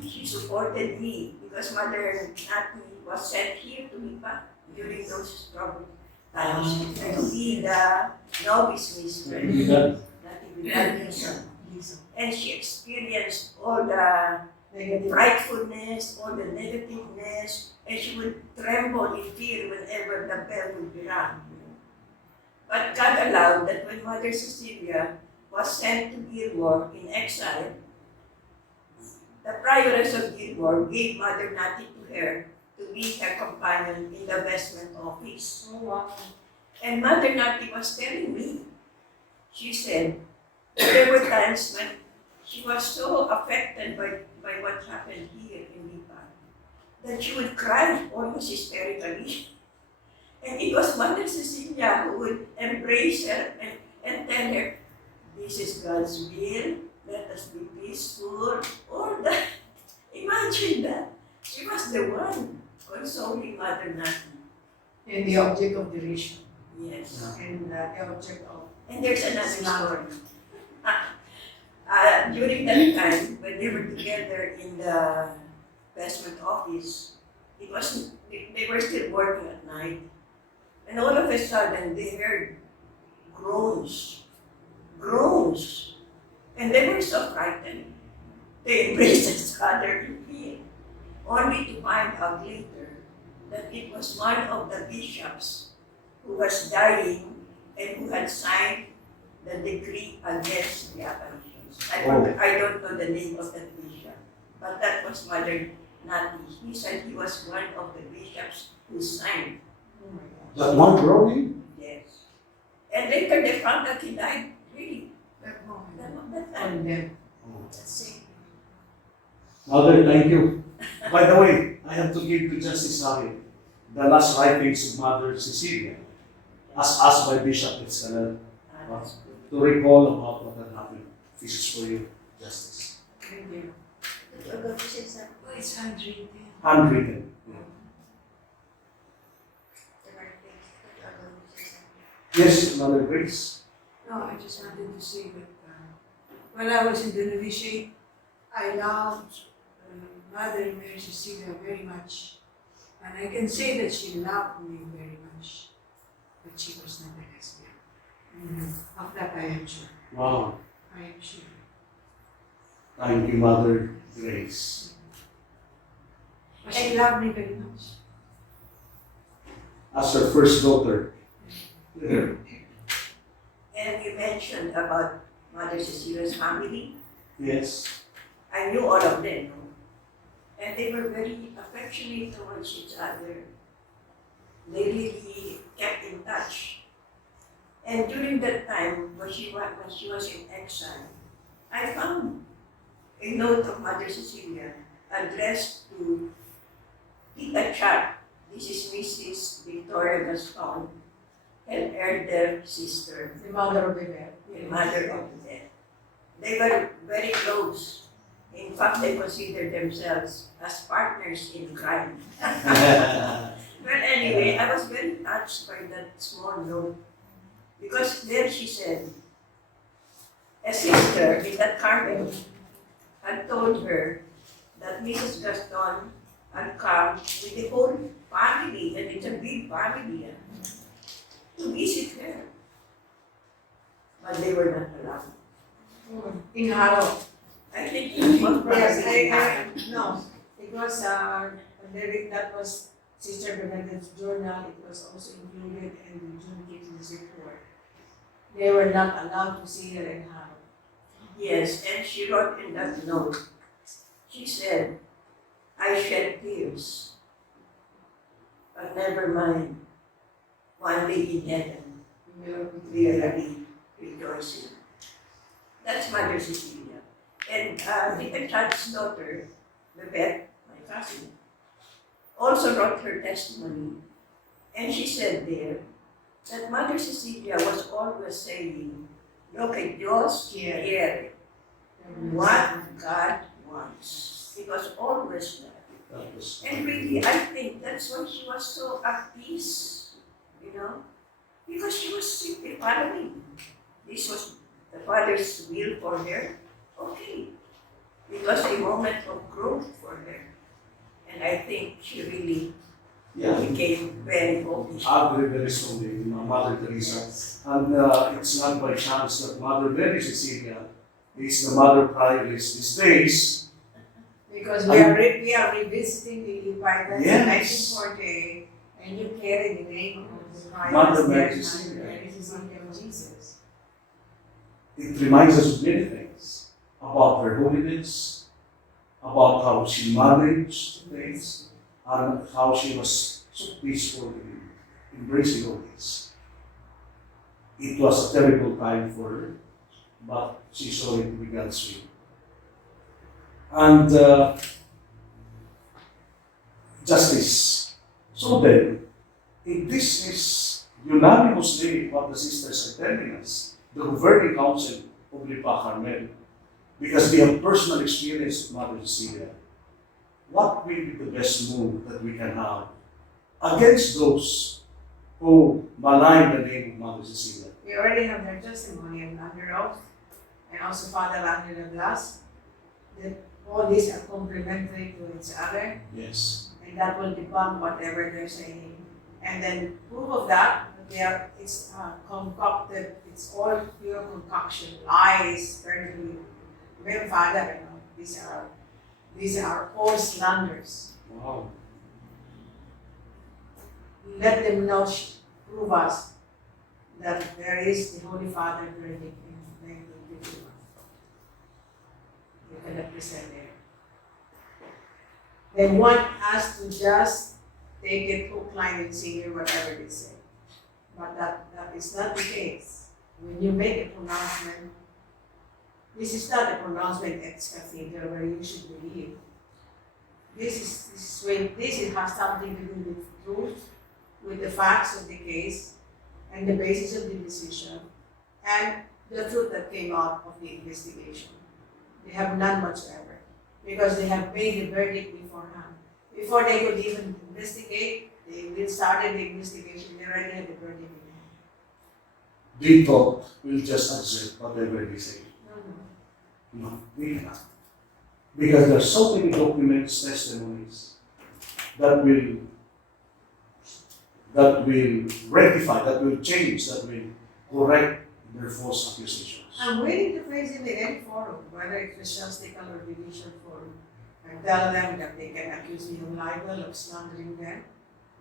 She supported me because Mother Nati was sent here to Lipa during those troubled times to be the novice mistress. Natividad. And she experienced all the frightfulness, all the negativeness, and she would tremble in fear whenever the bell would be rung. But God allowed that when Mother Cecilia was sent to Gilmore in exile, the prioress of Gilmore gave Mother Nati to her to be her companion in the vestment office. Oh, wow. And Mother Nati was telling me, she said, there were times when she was so affected by what happened here in Lipa that she would cry almost hysterically. And it was Mother Cecilia who would embrace her and tell her, this is God's will, let us be peaceful, or that. Imagine that. She was the one consoling Mother Nati. And the object of derision. Yes. And the object of And there's another story. During that time, when they were together in the basement office, they were still working at night. And all of a sudden, they heard groans. Groans. And they were so frightened. They embraced each other in fear, only to find out later that it was one of the bishops who was dying and who had signed the decree against the apparitions. I don't know the name of that bishop, but that was Mother Nati. He said he was one of the bishops who signed. oh my gosh. That one growing? Yes. And later they found that he died, really. That moment. That time. And then, That's it. Mother, thank you. By the way, I have to give to Justice Harriet the last writings of Mother Cecilia, as asked by Bishop Lescano, That's good. to recall about what had happened. This is for you, Justice. thank you. You're going to say something? Oh, it's handwritten. Handwritten. Yeah. There are things that you're going to say something. Yes, Mother Grace. No, I just wanted to say that when I was in the novitiate, I loved Mother Mary Cecilia very much. And I can say that she loved me very much. But she was not a lesbian. Of that I am sure. Wow. I am sure. Thank you, Mother Grace. But she loved me very much. As her first daughter. And you mentioned about Mother Cecilia's family. Yes. I knew all of them, no? And they were very affectionate towards each other. They really kept in touch. And during that time, when she was in exile, I found a note of Mother Cecilia addressed to Tita Chat. This is Mrs. Victoria Gaston, an elder sister, The mother of the dead. the mother of the dead. They were very close. In fact, they considered themselves as partners in crime. Well, anyway, I was very touched by that small note. Because there she said, a sister in that Carmel had told her that Mrs. Gaston had come with the whole family, and it's a big family, to visit her. But they were not allowed. In Harrow. I think it was Yes, probably no. It was, that was Sister Benedict's journal. It was also included in the June Kitchen's report. They were not allowed to see her in Harrow. Yes, and she wrote in that note, she said, I shed tears, but never mind, one day in heaven, we will be rejoicing. That's Mother Cecilia. And Tita Chad's daughter, Babette, my cousin, also wrote her testimony. And she said there that Mother Cecilia was always saying, lo que Dios quiere, what God wants. It was always that. That was And really, I think that's why she was so at peace, because she was simply following. This was the Father's will for her. Okay. It was a moment of growth for her. And I think she really became very focused. I agree very strongly with Mother Teresa. And it's not by chance that Mother Mary Cecilia is the Mother Prioress these days. Because we are revisiting the Lipa in Yes. 1948, and you carry the name of the Prioress Mother there, Mary Cecilia. Mother Mary Cecilia of Jesus. It reminds us of many things about her holiness, about how she managed things, and how she was so peaceful in embracing all this. It was a terrible time for her, but she saw it with God's will. And Justice, so then, if this is unanimously what the sisters are telling us, the governing council of Lipa Carmel, because they have personal experience with Mother Cecilia, what will be the best move that we can have against those who malign the name of Mother Cecilia? We already have their testimony and under oath, and also Father under the glass. That all these are complementary to each other, Yes. and that will debunk whatever they're saying. And then proof of that, it's concocted, it's all pure concoction, lies, perjury. Remember, Father, these are all slanders. Wow. Let them know, prove us that there is the Holy Father verdict in 1951. You cannot present there. They want us to just take it hook, line, and sinker, whatever they say. But that is not the case. When you make a pronouncement, this is not a pronouncement ex cathedra where you should believe. This has something to do with truth, with the facts of the case, and the basis of the decision, and the truth that came out of the investigation. They have none whatsoever, because they have made the verdict beforehand. Before they could even investigate, they started the investigation, they already had the verdict in hand. They thought we'll just accept whatever they say. No. No, we cannot. Because there are so many documents, testimonies that will rectify, that will change, that will correct their false accusations. I'm willing to face them in any forum, whether ecclesiastical or judicial forum, and tell them that they can accuse me of libel, of slandering them.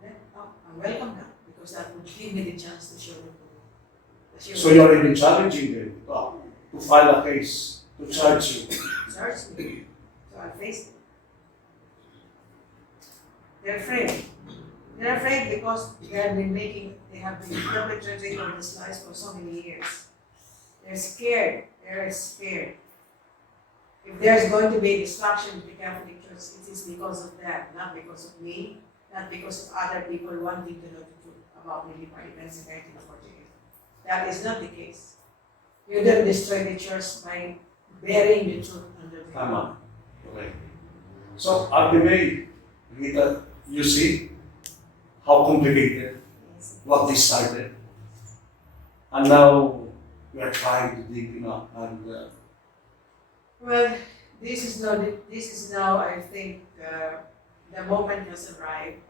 Then, I welcome that, because that would give me the chance to show the proof. So you're even challenging them to file a case, to charge you. Charge me, so I'll face them. They're afraid. They're afraid because they have been perpetrating on this lies for so many years. They're scared. They're scared. If there's going to be destruction in the Catholic Church, it is because of them, not because of me, not because of other people wanting to know the truth about the Lipa events in 1948. That is not the case. You don't destroy the church by burying the truth under the ground. Tama. Okay. So ultimately, Rita, you see how complicated what they started. And now we are trying to dig up and Well, this is now, I think, the moment has arrived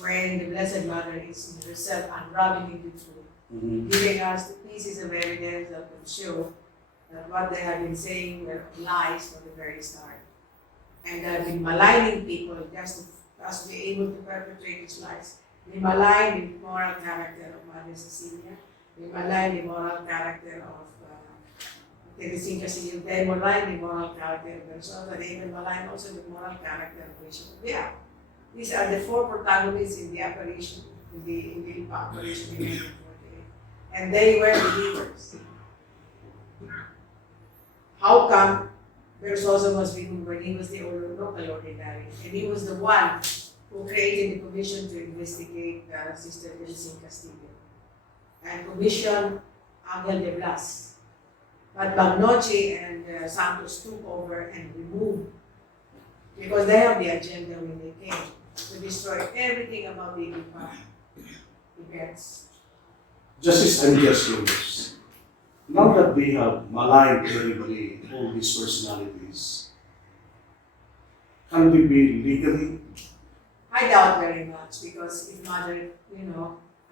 when the Blessed Mother is herself unraveling the truth, giving us the pieces of evidence that will show that what they have been saying were lies from the very start. And they have been maligning people just to be able to perpetrate these lies. They malign the moral character of Mother Cecilia. They malign the moral character of Teresa. They malign the moral character of Teresa. They even malign also the moral character of Bishop of Lipa. These are the four protagonists in the apparition, in the Lipa apparition in 1948. And they were believers. How come Versosa was removed when he was the local ordinary? And he was the one who created the commission to investigate Sister Teresa in Castillo and commissioned Angel de Blas. But Bagnochi and Santos took over and removed, because they have the agenda when they came, to destroy everything about the Lipa events. Justice, I'm just curious. Now that they have maligned terribly all these personalities, can they be legally? I doubt very much, because if Mother,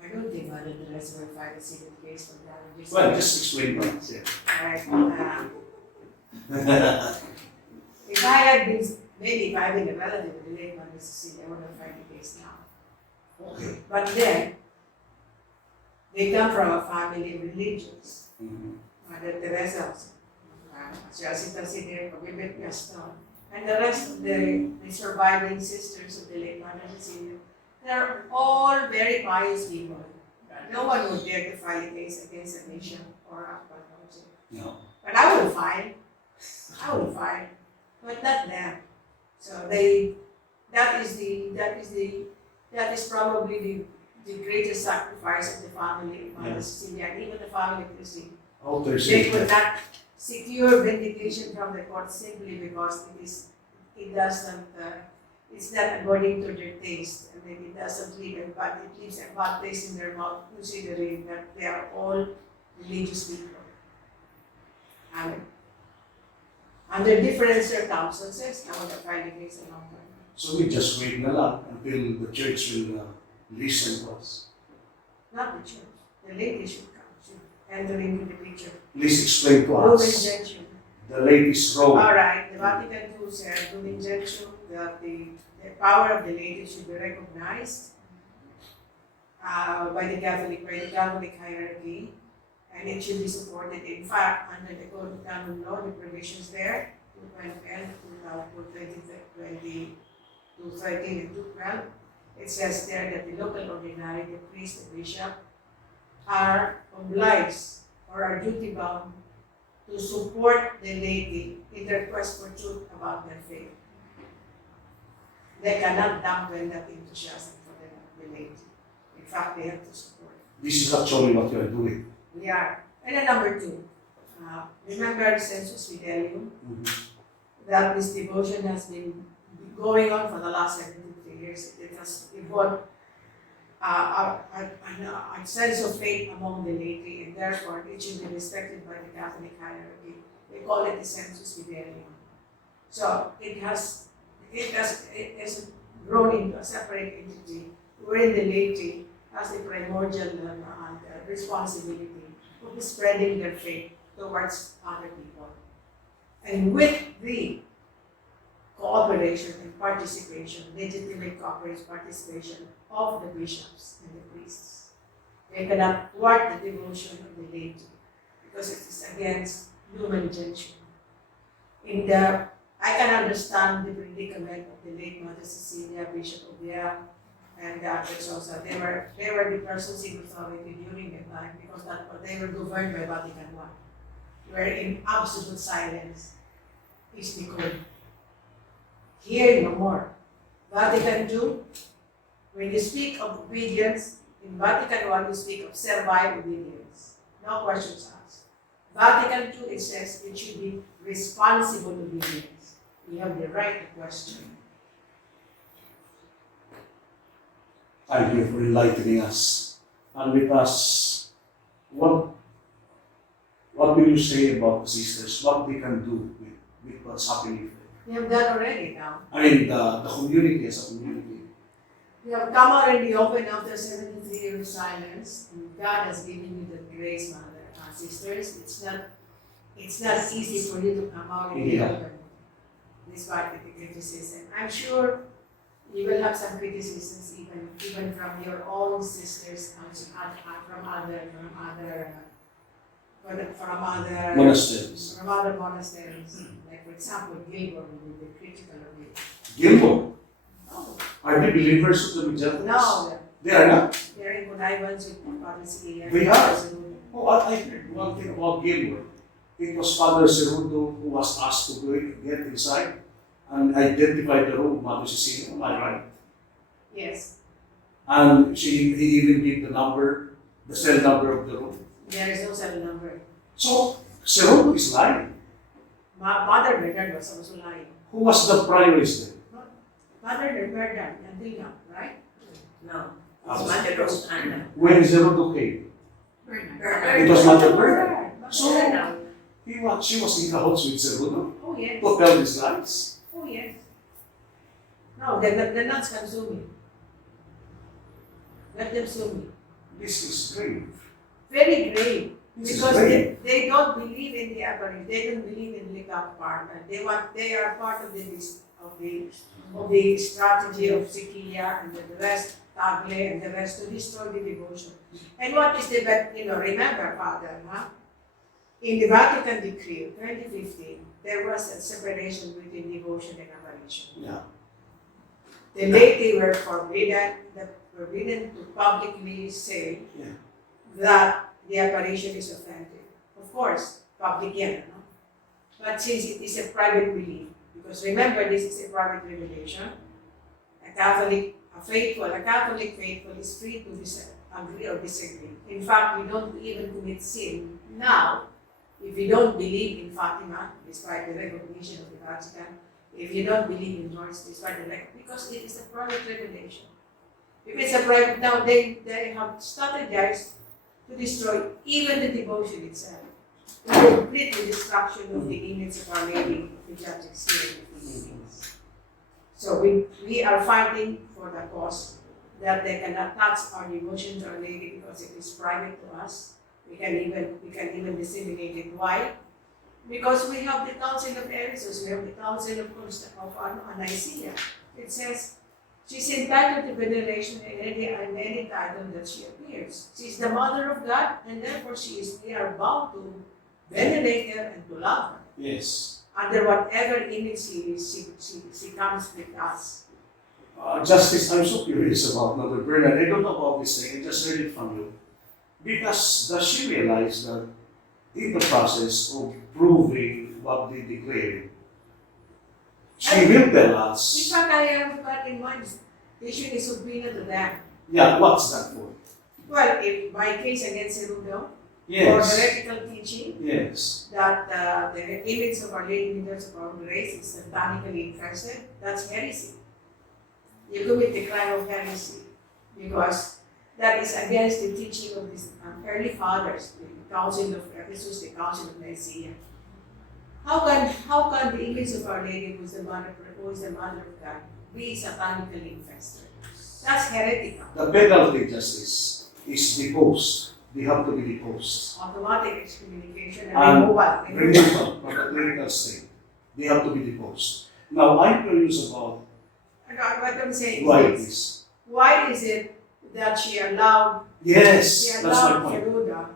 I don't think Mother Teresa will file a civil case for damages. Well, just explain that. Yeah. If I had been a relative of the late Mother Cecilia, I would have filed the case now. Okay. But then, they come from a family of religions. Mother Teresa, Zialcita Sideco, Castro, and the rest of the surviving sisters of the late Mother Cecilia, they're all very pious people. No one would dare to file a case against a nation or a country. No. But I will file, but not them. So that is probably the greatest sacrifice of the family of Mother Cecilia and even the family of Teresa. Oh, there's They could not secure vindication from the court simply because it doesn't, it's not according to their taste. I mean, it doesn't leave it leaves a bad taste in their mouth, considering that they are all religious people. And under different circumstances, now the filing case a long time. So we just wait na lang until the church will listen to us. Not the church, the lady should come, should enter into the picture. Please explain to Lumen us Gentium. the latest role. All right, the Vatican II said, Lumen Gentium, that the power of the lady should be recognized by the Catholic hierarchy, and it should be supported. In fact, under the Code of Canon Law, the provisions there, 212, 213, and 212, it says there that the local ordinary, the priest, the bishop, are obliged or are duty bound to support the laity in their quest for truth about their faith. They cannot dampen that enthusiasm for the laity. In fact, they have to support. This is actually what you are doing. We are. And then number 2, remember Sensus Fidelium, that this devotion has been going on for the last 73 years. It has evolved a sense of faith among the laity, and therefore it should be respected by the Catholic hierarchy. We call it the Sensus Fidelium. So it has grown into a separate entity wherein the laity has the primordial responsibility of spreading their faith towards other people. And with the cooperation and participation, legitimate cooperation, participation of the bishops and the priests. They cannot thwart the devotion of the laity because it is against Lumen Gentium. I can understand the predicament of the late Mother Cecilia, Bishop of Yale, and others also. They were the persons in authority during that time because they were governed by Vatican I, where in absolute silence is the code. Here no more. Vatican II, when you speak of obedience, in Vatican I you speak of servile obedience. No questions asked. Vatican II, it says it should be responsible obedience. We have the right to question. Thank you for enlightening us. And with us, what will you say about the sisters? What they can do with what's happening? We have done already now. I mean, the community as a community. We have come out in the open after 73 years of silence, and God has given you the grace, Mother, sisters. It's not easy for you to come out in the open, despite the criticism. I'm sure you will have some criticisms even from your own sisters, from other Monasteries. From other monasteries. Like for example, Gilbert will be critical of you. Gilbert? Oh. Are they believers of the Medjugorje? No. They are not? They are in connivance with Father Cecilia. They are? Oh, I heard one thing about Gilbert. It was Father Cerudo who was asked to get inside and identify the room of Mother Cecilia. Am I right? Yes. And he even gave the cell number of the room. There is no cell number. So, Cerudo is lying. Mother Bernard was also lying. Who was the prioress then? Mother Bernard, until now, right? No, it's Mother Rose Anna. When Cerudo came, Bernard. it was Mother Bernard. So, She was in the house with Cerudo oh yes. to tell these lies. Oh yes. No, the nuns can sue me. Let them sue me. This is grave. Very grave. This is Because grave. they don't believe in the apparition. They don't believe in the part. They are part of the strategy of Cecilia and the rest, Tagle and the rest to destroy the devotion. And what is remember, Father, in the Vatican Decree of 2015, there was a separation between devotion and apparition. Yeah. The laity were forbidden to publicly say that the apparition is authentic. Of course, public yan, no? But since it is a private belief, because remember this is a private revelation, a Catholic a Catholic faithful is free to agree or disagree. In fact, we don't even commit sin now if you don't believe in Fatima, despite the recognition of the Vatican, if you don't believe in Lourdes, despite the recognition, because it is a private revelation. If it's a private, now they have strategized to destroy even the devotion itself. The complete destruction of the image of Our Lady of the Judges here in the Philippines. So we are fighting for the cause that they cannot touch our devotion to Our Lady because it is private to us. We can even disseminate it. Why? Because we have the Council of Ephesus, we have the Council of Nicaea. It says she's entitled to veneration in any title that she appears. She's the Mother of God, and therefore we are bound to venerate her and to love her. Yes. Under whatever image she comes with us. Justice, I'm so curious about Mother Bernard. I don't know about this thing. I just heard it from you. Because does she realize that in the process of proving what they declared, she will tell us. In fact, I have got in mind issuing a subpoena to them. Yeah, what's that for? Well, if my case against Rillo, Yes. for heretical teaching, Yes. that the image of Our Lady Leaders of Our Grace is satanically infested, that's heresy. You commit the crime of heresy because that is against the teaching of these early fathers, the Council of Ephesus, the Council of Nicaea. How can the image of Our Lady, who is the Mother of God, be satanically infested? That's heretical. The penalty, Justice, is deposed. They have to be deposed. Automatic excommunication and And removal. removal from the clerical state. They have to be deposed. Now, I'm curious about What I'm saying why is this. why is it that she allowed Yes, that's my point. Peruda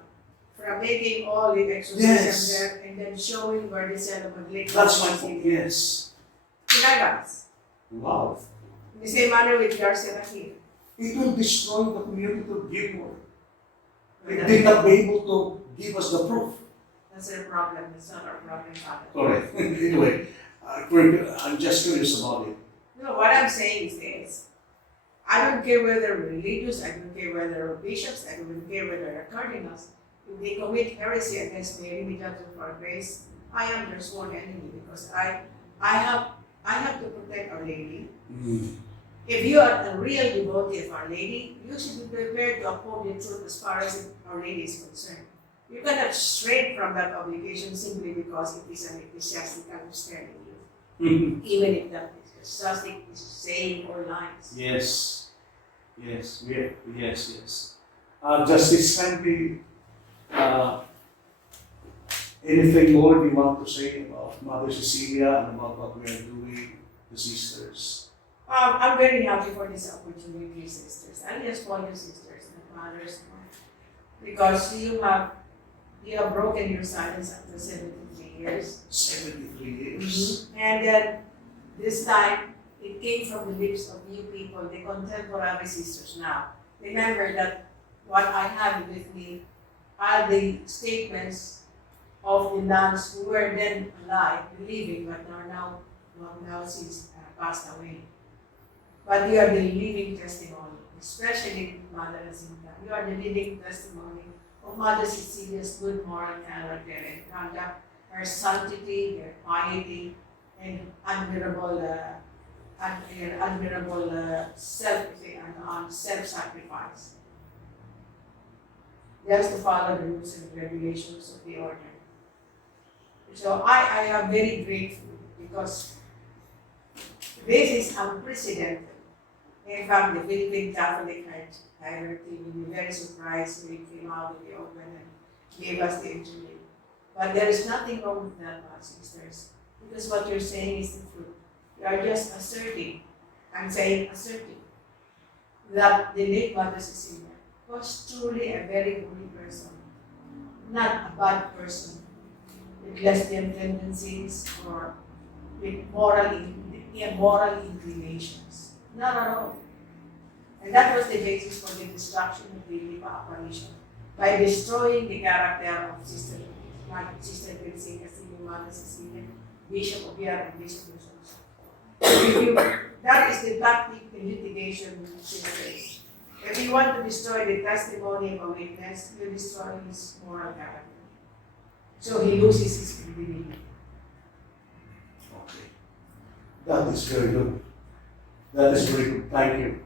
from making all the exorcisms Yes. there and then showing where the cell of Magdalene That's my point. Yes. Pinagas. Wow. In the same manner with Garcia here. It will destroy the community of Gilmore. They did not be able to give us the proof. That's their problem. That's not our problem, Father. Correct. Anyway, I'm just curious about it. No, what I'm saying is this. I don't care whether we're religious, I don't care whether we're bishops, I don't care whether they're cardinals. If they commit heresy against Mary, the Judge of Our Grace, I am their sworn enemy because I have to protect Our Lady. If you are a real devotee of Our Lady, you should be prepared to uphold the truth as far as Our Lady is concerned. You cannot stray from that obligation simply because it is an ecclesiastical mystery. Even if that ecclesiastic is saying or lies. Yes. Yes. Yes. Justice, can be anything more you want to say about Mother Cecilia and about what we are doing, the sisters? I'm very happy for this opportunity, sisters. I just call you sisters and mothers because you have broken your silence after 73 years. 73 years. And then this time it came from the lips of you people, the contemporary sisters now. Remember that what I have with me are the statements of the nuns who were then alive, living, but are now since passed away. But you are the living testimony, especially Mother Jacinta. You are the living testimony of Mother Cecilia's good moral character and conduct, her sanctity, her piety, and admirable self-sacrifice. Just to follow the rules and regulations of the order. So I am very grateful because this is unprecedented. In fact, the Philippine Catholic hierarchy will be very surprised when it came out of the open and gave us the interview. But there is nothing wrong with that, my sisters, because what you're saying is the truth. You are just asserting, that the late Mother Cecilia was truly a very holy person, not a bad person with lesbian tendencies or with immoral inclinations. Not at all. And that was the basis for the destruction of the Lipa apparition by destroying the character of Sister Teresa, Mother Cecilia, Bishop of Yara, and Bishop of Jesus. That is the tactic in litigation system. If you want to destroy the testimony of a witness, you destroy his moral character. So he loses his credibility. Okay. That is very good. That is very good. Thank you.